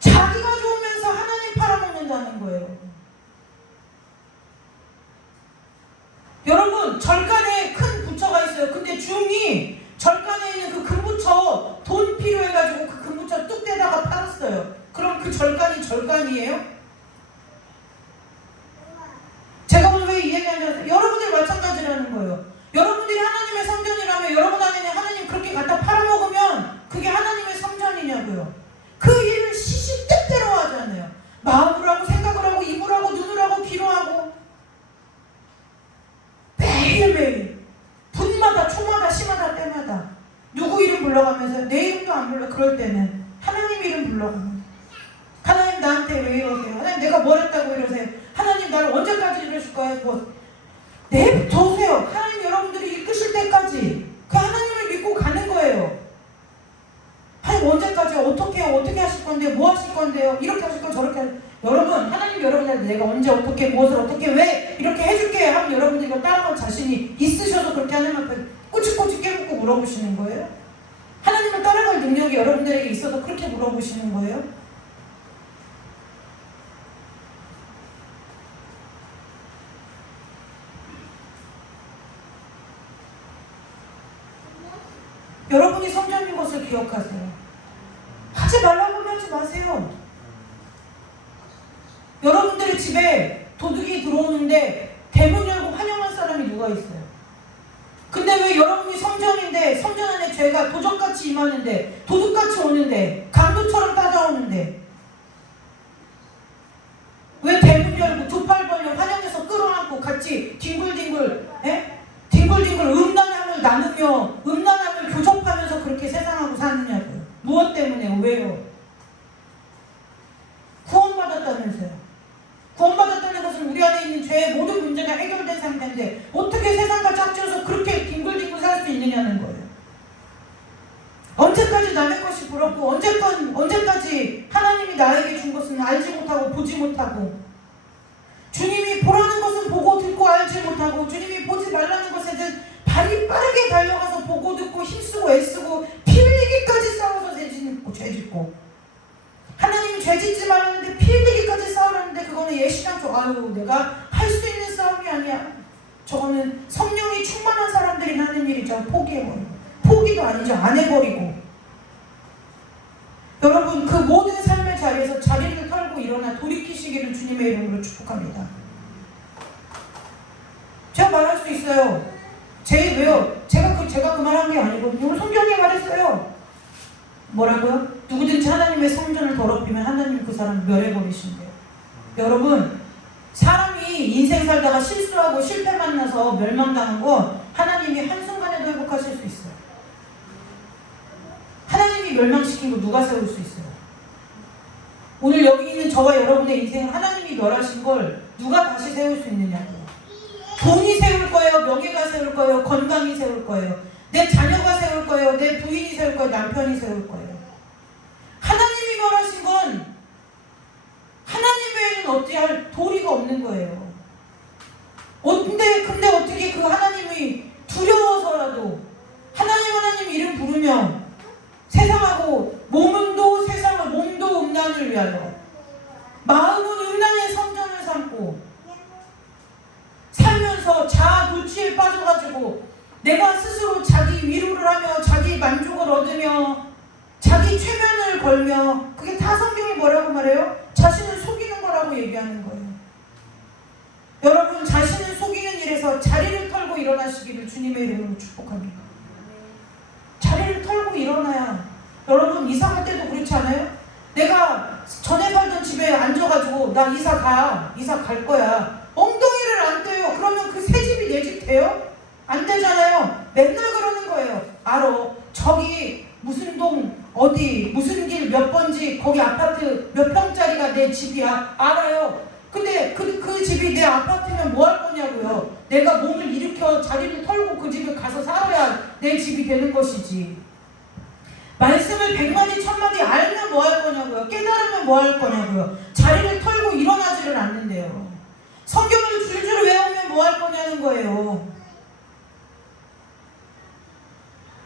자기가 좋으면서 하나님 팔아먹는다는 거예요. 여러분 절간에 큰 부처가 있어요. 근데 중이 절간에 있는 그 금부처 돈 필요해가지고 그 금부처 뚝 떼다가 팔았어요. 그럼 그 절간이 절간이에요? 제가 오늘 왜 이 얘기하냐면 여러분들 마찬가지라는 거예요. 여러분들이 하나님의 성전이라면 여러분 안에 하나님 그렇게 갖다 팔아먹으면 그게 하나님의 성전이냐고요. 그 일을 시시때때로 하잖아요. 마음으로 하고 생각을 하고 입으로 하고 눈으로 하고 귀로 하고 매일매일 분마다 초마다 시마다 때마다 누구 이름 불러가면서 내 이름도 안 불러. 그럴 때는 하나님 이름 불러가면서 하나님 나한테 왜 이러세요? 하나님 내가 뭘 했다고 이러세요? 하나님 나를 언제까지 이러실 거예요? 내버려두세요. 하나님 여러분들이 이끄실 때까지 그 하나님을 믿고 가는 거예요. 하나님 언제까지 어떻게 하실 건데요? 뭐 하실 건데요? 이렇게 하실 거 저렇게 하실 거. 여러분 하나님 여러분한테 내가 언제 어떻게 무엇을 어떻게 왜 이렇게 해줄게 하면 여러분들이 이거 따라갈 자신이 있으셔서 그렇게 하나님 앞에 꼬치꼬치 깨묻고 물어보시는 거예요? 하나님을 살아갈 능력이 여러분들에게 있어서 그렇게 물어보시는 거예요? 여러분이 성전인 것을 기억하세요. 하지 말라고 하면 하지 마세요. 여러분들의 집에 도둑이 들어오는데 대문 열고 환영할 사람이 누가 있어요? 근데 왜 여러분이 성전인데 성전 안에 죄가 도적같이 임하는데 도둑같이 오는데 강도처럼 따라오는데 왜 대문 열고 두 팔 벌려 환영해서 끌어안고 같이 뒹굴뒹굴 뒹굴뒹굴 음란함을 나누며 음란함을 교접하면서 그렇게 세상하고 사느냐고요. 무엇 때문에요? 왜요? 구원받았다면서요. 구원받았다는 것은 우리 안에 있는 죄의 모든 문제가 해결된 상태인데 어떻게 세상과 짝지어서 그렇게 뒹굴뒹굴 살 수 있느냐는 거예요. 언제까지 남의 것이 부럽고 언제까지 하나님이 나에게 준 것은 알지 못하고 보지 못하고 주님이 보라는 것은 보고 듣고 알지 못하고 주님이 보지 말라는 것에는 발이 빠르게 달려가서 보고 듣고 힘쓰고 애쓰고 피 흘리기까지 싸워서 죄 짓고 하나님이 죄 짓지 말았는데 피 흘리기까지 싸우라는데 그거는 예시장초 아유 내가 할 수 있는 싸움이 아니야. 저거는 성령이 충만한 사람들이 하는 일이죠. 포기해버리고 포기도 아니죠. 안 해버리고 여러분 그 모든 삶의 자리에서 자리를 털고 일어나 돌이키시기를 주님의 이름으로 축복합니다. 제가 말할 수 있어요. 왜요? 제가 그 말한 게 아니거든요. 오늘 성경이 말했어요. 뭐라고요? 누구든지 하나님의 성전을 더럽히면 하나님 그 사람 멸해버리신대요. 여러분 사람이 인생 살다가 실수하고 실패 만나서 멸망당한 건 하나님이 한순간에도 회복하실 수 있어요. 하나님이 멸망시킨 거 누가 세울 수 있어요? 오늘 여기 있는 저와 여러분의 인생을 하나님이 멸하신 걸 누가 다시 세울 수 있느냐고요. 돈이 세울 거예요? 명예가 세울 거예요? 건강이 세울 거예요? 내 자녀가 세울 거예요? 내 부인이 세울 거예요? 남편이 세울 거예요? 하나님이 멸하신 건 하나님 외에는 어찌할 도리가 없는 거예요. 근데 어떻게 그 하나님이 두려워서라도 하나님 이름 부르며 세상하고 몸도 세상을 몸도 음란을 위하여 마음은 음란의 성전을 삼고 살면서 자아 도취에 빠져가지고 내가 스스로 자기 위로를 하며 자기 만족을 얻으며 자기 최면을 걸며 그게 다 성경이 뭐라고 말해요? 자신을 속이는 거라고 얘기하는 거예요. 여러분 자신을 속이는 일에서 자리를 털고 일어나시기를 주님의 이름으로 축복합니다. 자리를 털고 일어나야 여러분 이사할 때도 그렇지 않아요? 내가 전에 살던 집에 앉아가지고 나 이사 갈 거야. 엉덩이를 안 떼요. 그러면 그 새 집이 내 집 돼요? 안 되잖아요. 맨날 그러는 거예요. 알아. 저기 무슨 동 어디 무슨 길 몇 번지 거기 아파트 몇 평짜리가 내 집이야. 알아요. 근데 그 집이 내 아파트면 뭐 할 거냐고요. 내가 몸을 일으켜 자리를 털고 그 집에 가서 살아야 내 집이 되는 것이지. 말씀을 100마디 1000마디 알면 뭐 할 거냐고요. 깨달으면 뭐 할 거냐고요. 자리를 털고 일어나지를 않는데요. 성경을 줄줄 외우면 뭐 할 거냐는 거예요.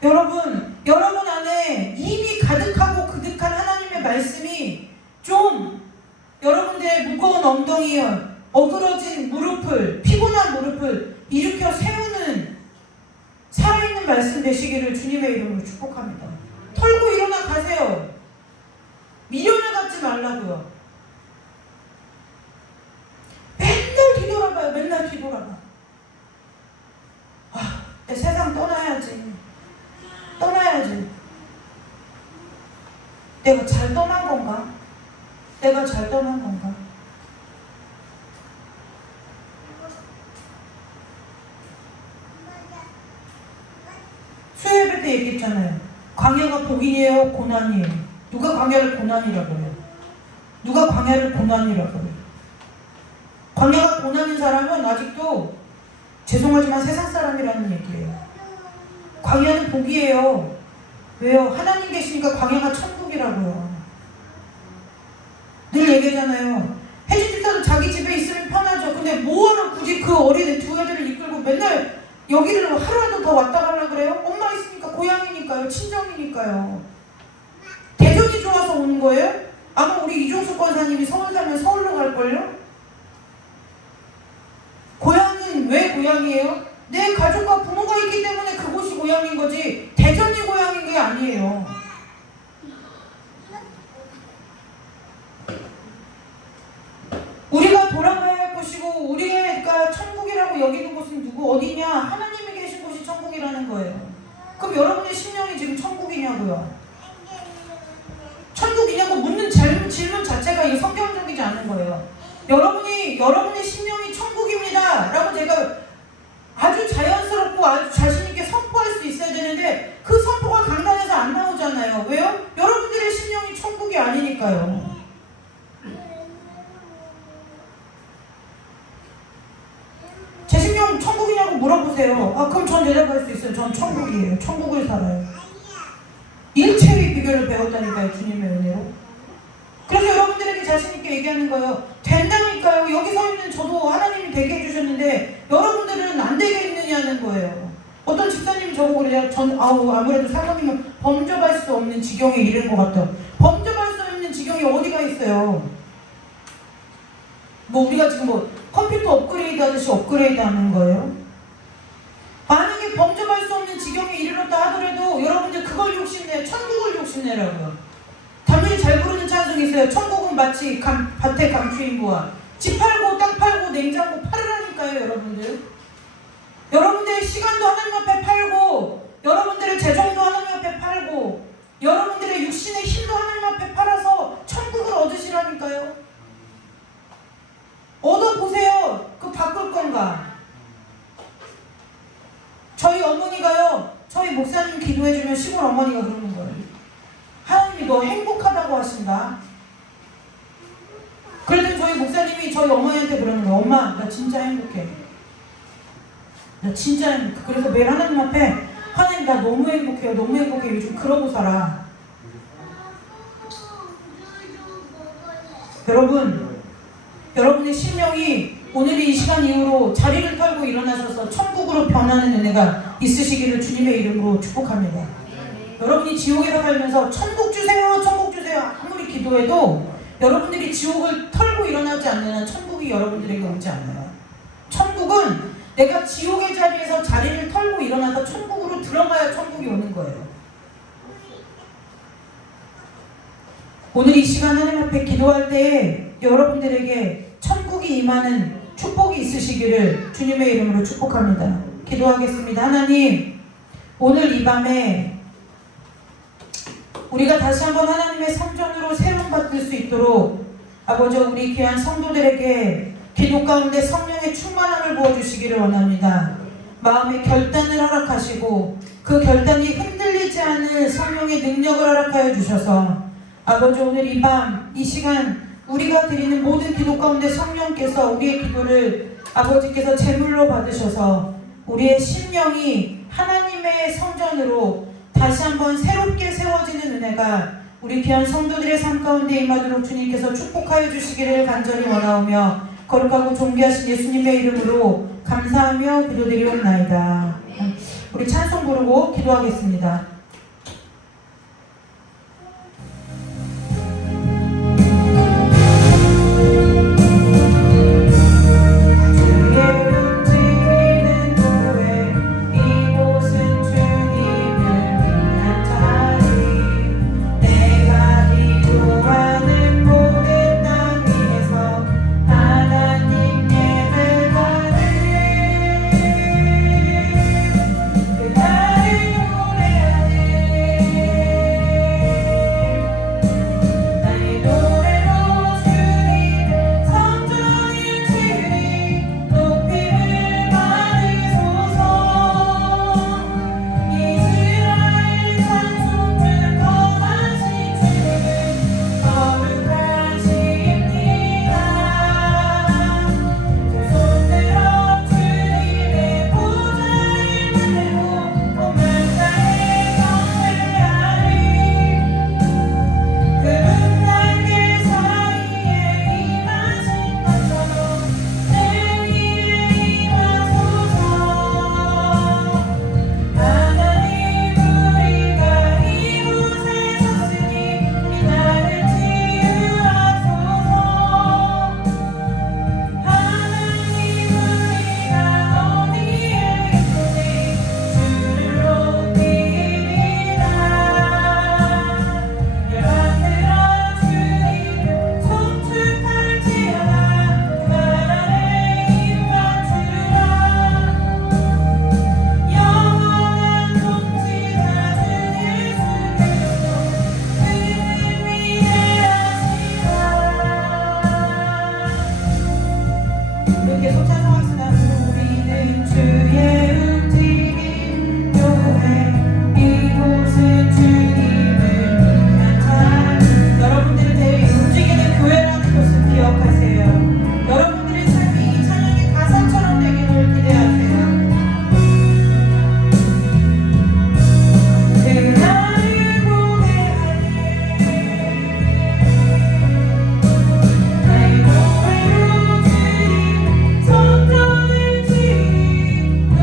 여러분 안에 이미 가득하고 그득한 하나님의 말씀이 좀 여러분들의 무거운 엉덩이에 어그러진 무릎을 피곤한 무릎을 일으켜 세우는 살아있는 말씀 되시기를 주님의 이름으로 축복합니다. 털고 일어나 가세요. 미련을 갖지 말라고요. 맨날 뒤돌아봐요. 맨날 뒤돌아봐. 내 세상 떠나야지. 내가 잘 떠난 건가? 수요예배 때 얘기했잖아요. 광야가 복이에요? 고난이에요? 누가 광야를 고난이라고 그래요? 광야가 고난인 사람은 아직도 죄송하지만 세상 사람이라는 얘기예요. 광야는 복이에요. 왜요? 하나님 계시니까 광야가 천국이라고요. 늘 얘기하잖아요. 혜진 집사도 자기 집에 있으면 편하죠. 근데 뭐하러 굳이 그 어린 두 애들을 이끌고 맨날 여기를 하루라도 더 왔다 가려고 그래요? 엄마 있으니까 고향이니까요. 친정이니까요. 살아서 오는 거예요? 아마 우리 이종숙 권사님이 서울 살면 서울로 갈걸요? 고향은 왜 고향이에요? 내 가족과 부모가 있기 때문에 그곳이 고향인 거지 대전이 고향인 게 아니에요. 우리가 돌아가야 할 곳이고 우리가 천국이라고 여기는 곳은 누구 어디냐? 하나님이 계신 곳이 천국이라는 거예요. 그럼 여러분의 심령이 지금 천국이냐고요? 천국이냐고 묻는 질문 자체가 이 성경적이지 않은 거예요. 여러분의 심령이 천국입니다 라고 제가 아주 자연스럽고 아주 자신있게 선포할 수 있어야 되는데 그 선포가 강단에서 안 나오잖아요. 왜요? 여러분들의 심령이 천국이 아니니까요. 제 심령 천국이냐고 물어보세요. 아, 그럼 전 대답할 수 있어요. 전 천국이에요. 천국을 살아요. 일체의 비결을 배웠다니까요. 주님의 은혜로. 그래서 여러분들에게 자신있게 얘기하는 거예요. 된다니까요. 여기 서 있는 저도 하나님이 되게 해주셨는데 여러분들은 안 되게 있느냐는 거예요. 어떤 집사님이 저보고 그래요. 아무래도 사모님은 범접할 수 없는 지경에 이른 것 같다. 범접할 수 없는 지경이 어디가 있어요? 뭐 우리가 지금 컴퓨터 업그레이드 하듯이 업그레이드 하는 거예요? 만약에 범접할 수 없는 지경에 이르렀다 하더라도 여러분들 그걸 욕심내요. 천국을 욕심내라고요. 당연히 잘 부르는 찬송이 있어요. 천국은 마치 밭의 감추인부와 집 팔고 땅 팔고 냉장고 팔으라니까요. 여러분들. 여러분들의 시간도 하나님 앞에 팔고 여러분들의 재정도 하나님 앞에 팔고 여러분들의 육신의 힘도 하나님 앞에 팔아서 천국을 얻으시라니까요. 얻어보세요. 그 바꿀 건가? 저희 어머니가요. 저희 목사님 기도해주면 시골 어머니가 그러는 거예요. 하나님이 너 행복하다고 하신다. 그래도 저희 목사님이 저희 어머니한테 그러는 거예요. 엄마 나 진짜 행복해. 나 진짜 행복해. 그래서 매일 하나님 앞에 하나님 나 너무 행복해요. 너무 행복해. 요즘 그러고 살아. 여러분의 심령이 오늘 이 시간 이후로 자리를 털고 일어나셔서 천국으로 변하는 은혜가 있으시기를 주님의 이름으로 축복합니다. 여러분이 지옥에서 살면서 천국 주세요 천국 주세요 아무리 기도해도 여러분들이 지옥을 털고 일어나지 않는 한 천국이 여러분들에게 오지 않아요. 천국은 내가 지옥의 자리에서 자리를 털고 일어나서 천국으로 들어가야 천국이 오는 거예요. 오늘 이 시간 하나님 앞에 기도할 때에 여러분들에게 천국이 임하는 축복이 있으시기를 주님의 이름으로 축복합니다. 기도하겠습니다. 하나님, 오늘 이 밤에 우리가 다시 한번 하나님의 성전으로 세움받을 수 있도록 아버지 우리 귀한 성도들에게 기도 가운데 성령의 충만함을 부어주시기를 원합니다. 마음의 결단을 허락하시고 그 결단이 흔들리지 않는 성령의 능력을 허락하여 주셔서 아버지 오늘 이 밤, 이 시간 우리가 드리는 모든 기도 가운데 성령께서 우리의 기도를 아버지께서 제물로 받으셔서 우리의 심령이 하나님의 성전으로 다시 한번 새롭게 세워지는 은혜가 우리 귀한 성도들의 삶 가운데 임하도록 주님께서 축복하여 주시기를 간절히 원하오며 거룩하고 존귀하신 예수님의 이름으로 감사하며 기도드리옵나이다. 우리 찬송 부르고 기도하겠습니다. 그날을 노래하네 계속 찬송하시다. 우리는 주의 움직임 교회 이곳은 주님을 위한 찬. 여러분들이 제일 움직이는 교회라는 것을 기억하세요. 여러분들의 삶이 이 찬양의 가사처럼 되기를 기대하세요. 나를 보내하네 나의 노래로 주님 성전을 짓고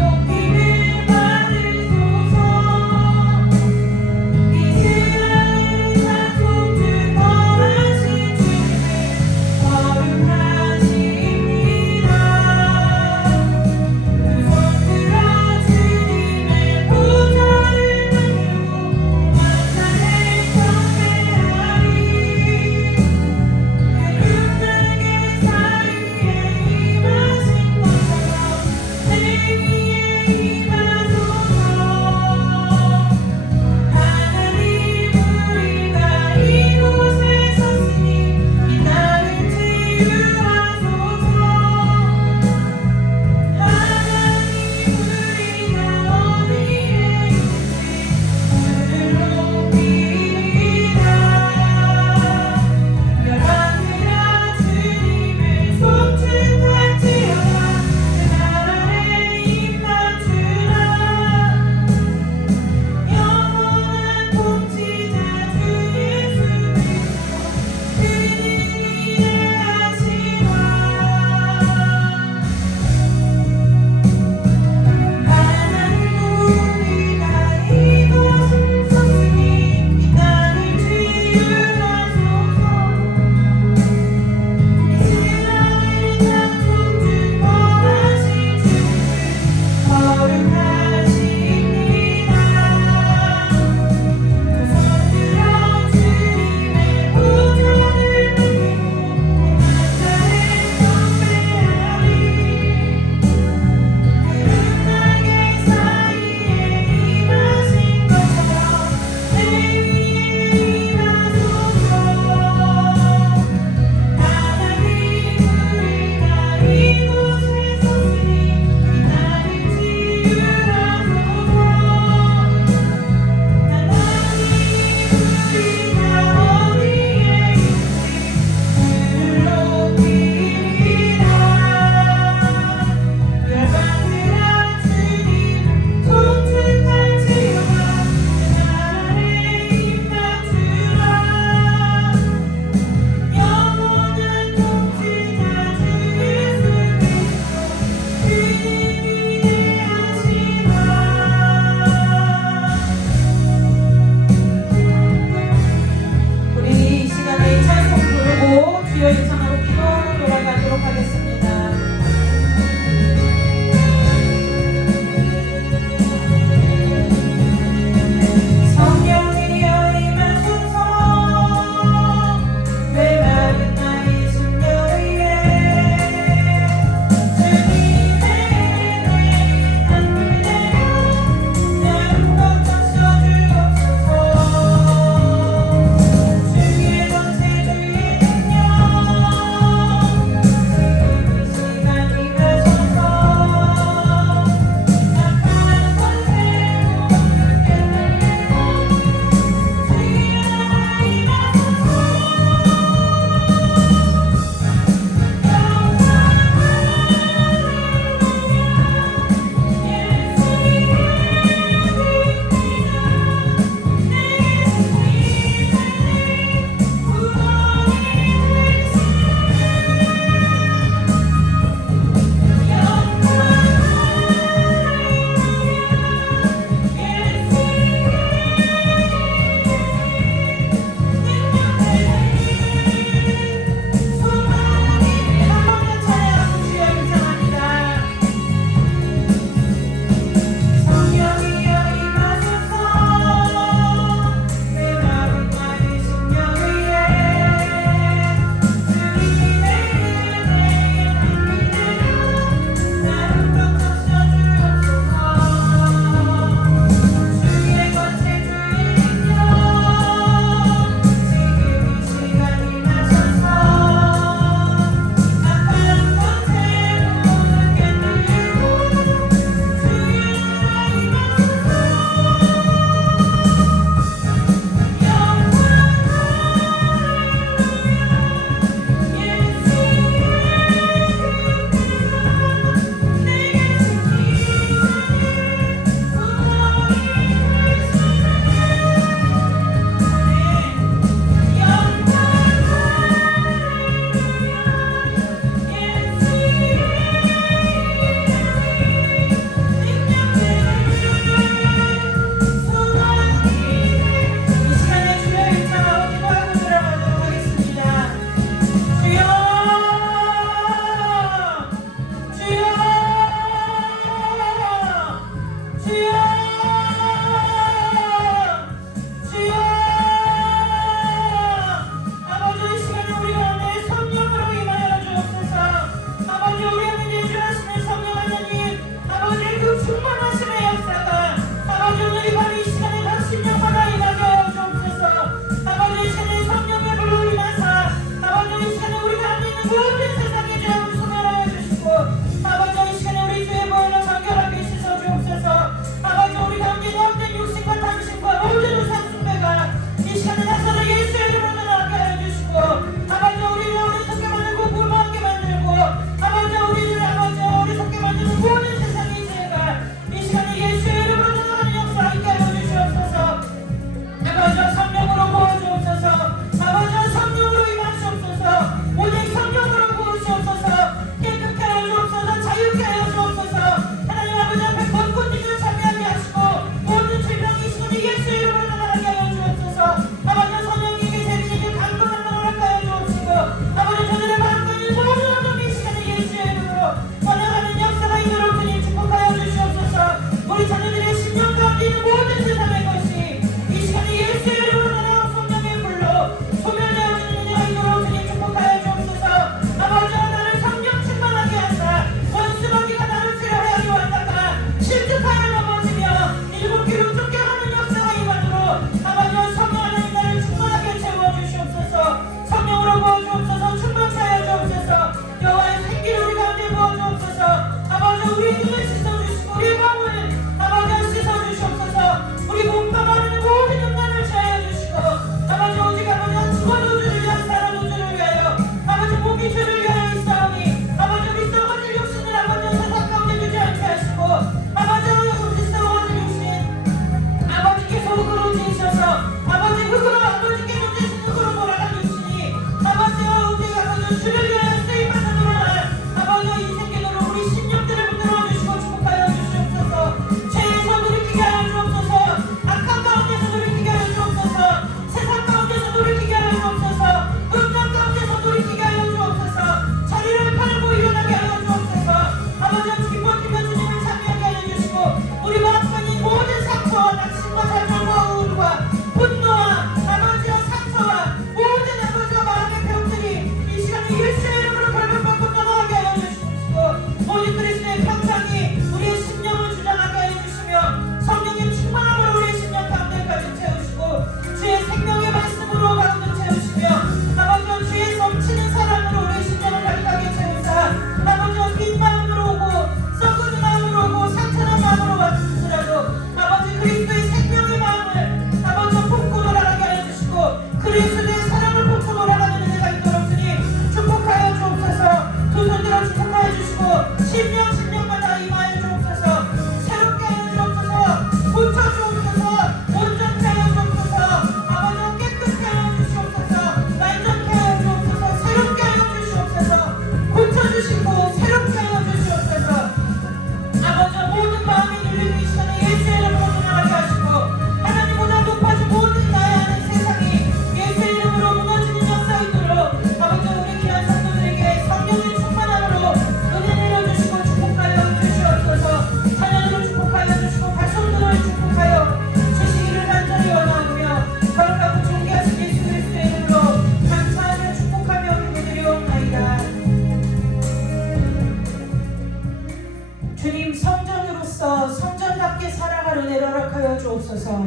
허락하여 주옵소서.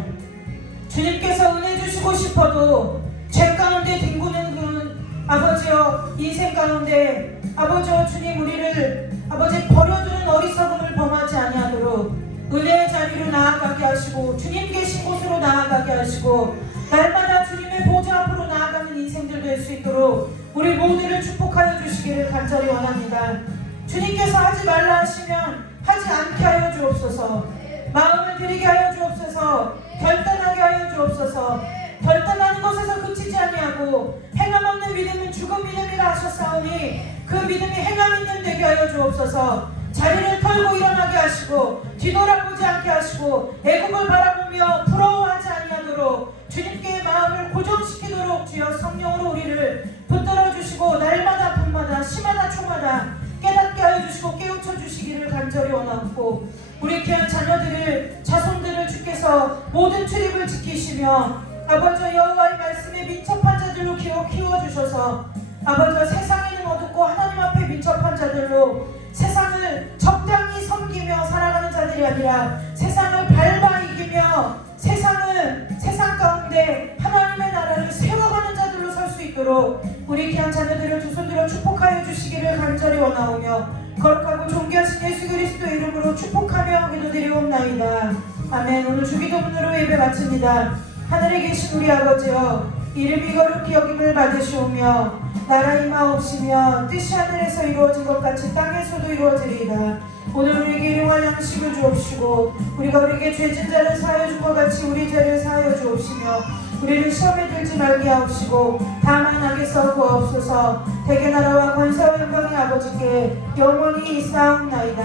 주님께서 은혜 주시고 싶어도 죄 가운데 뒹구는 그 아버지여 인생 가운데 아버지여 주님 우리를 아버지 버려두는 어리석음을 범하지 아니하도록 은혜의 자리로 나아가게 하시고 주님 계신 곳으로 나아가게 하시고 날마다 주님의 보좌 앞으로 나아가는 인생들 될 수 있도록 우리 모두를 축복하여 주시기를 간절히 원합니다. 주님께서 하지 말라 하시면 하지 않게 하여 주옵소서. 마음을 드리게 하여 주옵소서. 결단하게 하여 주옵소서. 결단하는 것에서 그치지 아니하고 행함 없는 믿음은 죽은 믿음이라 하셨사오니 그 믿음이 행함 있는 되게 하여 주옵소서. 자리를 털고 일어나게 하시고 뒤돌아보지 않게 하시고 애굽을 바라보며 부러워하지 아니하도록 주님께 마음을 고정시키도록 주여 성령으로 우리를 붙들어 주시고 날마다 밤마다 시마다 초마다 깨닫게 하여 주시고 깨우쳐 주시기를 간절히 원하고 우리 귀한 자녀들을 자손들을 주께서 모든 출입을 지키시며 아버지 여호와의 말씀에 민첩한 자들로 키워주셔서 아버지 세상에는 어둡고 하나님 앞에 민첩한 자들로 세상을 적당히 섬기며 살아가는 자들이 아니라 세상을 밟아 이기며 세상 가운데 하나님의 나라를 세워가는 자들로 설 수 있도록 우리 귀한 자녀들을 두 손들어 축복하여 주시기를 간절히 원하오며 거룩하고 존귀하신 예수 그리스도의 이름으로 축복하며 기도드리옵나이다. 아멘. 오늘 주기도문으로 예배 마칩니다. 하늘에 계신 우리 아버지여 이름이 거룩히 여김을 받으시오며 나라 임하옵시며 뜻이 하늘에서 이루어진 것 같이 땅에서도 이루어지리이다. 오늘 우리에게 일용할 양식을 주옵시고 우리가 우리에게 죄진 자를 사하여 준 것 같이 우리 죄를 사하여 주옵시며 우리를 시험에 들지 말게 하옵시고 다만 악에서 구하옵소서. 대개 나라와 권세와 영광의 아버지께 영원히 있사옵나이다.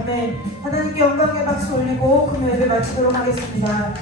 아멘. 하나님께 영광의 박수 올리고 금요 예배 마치도록 하겠습니다.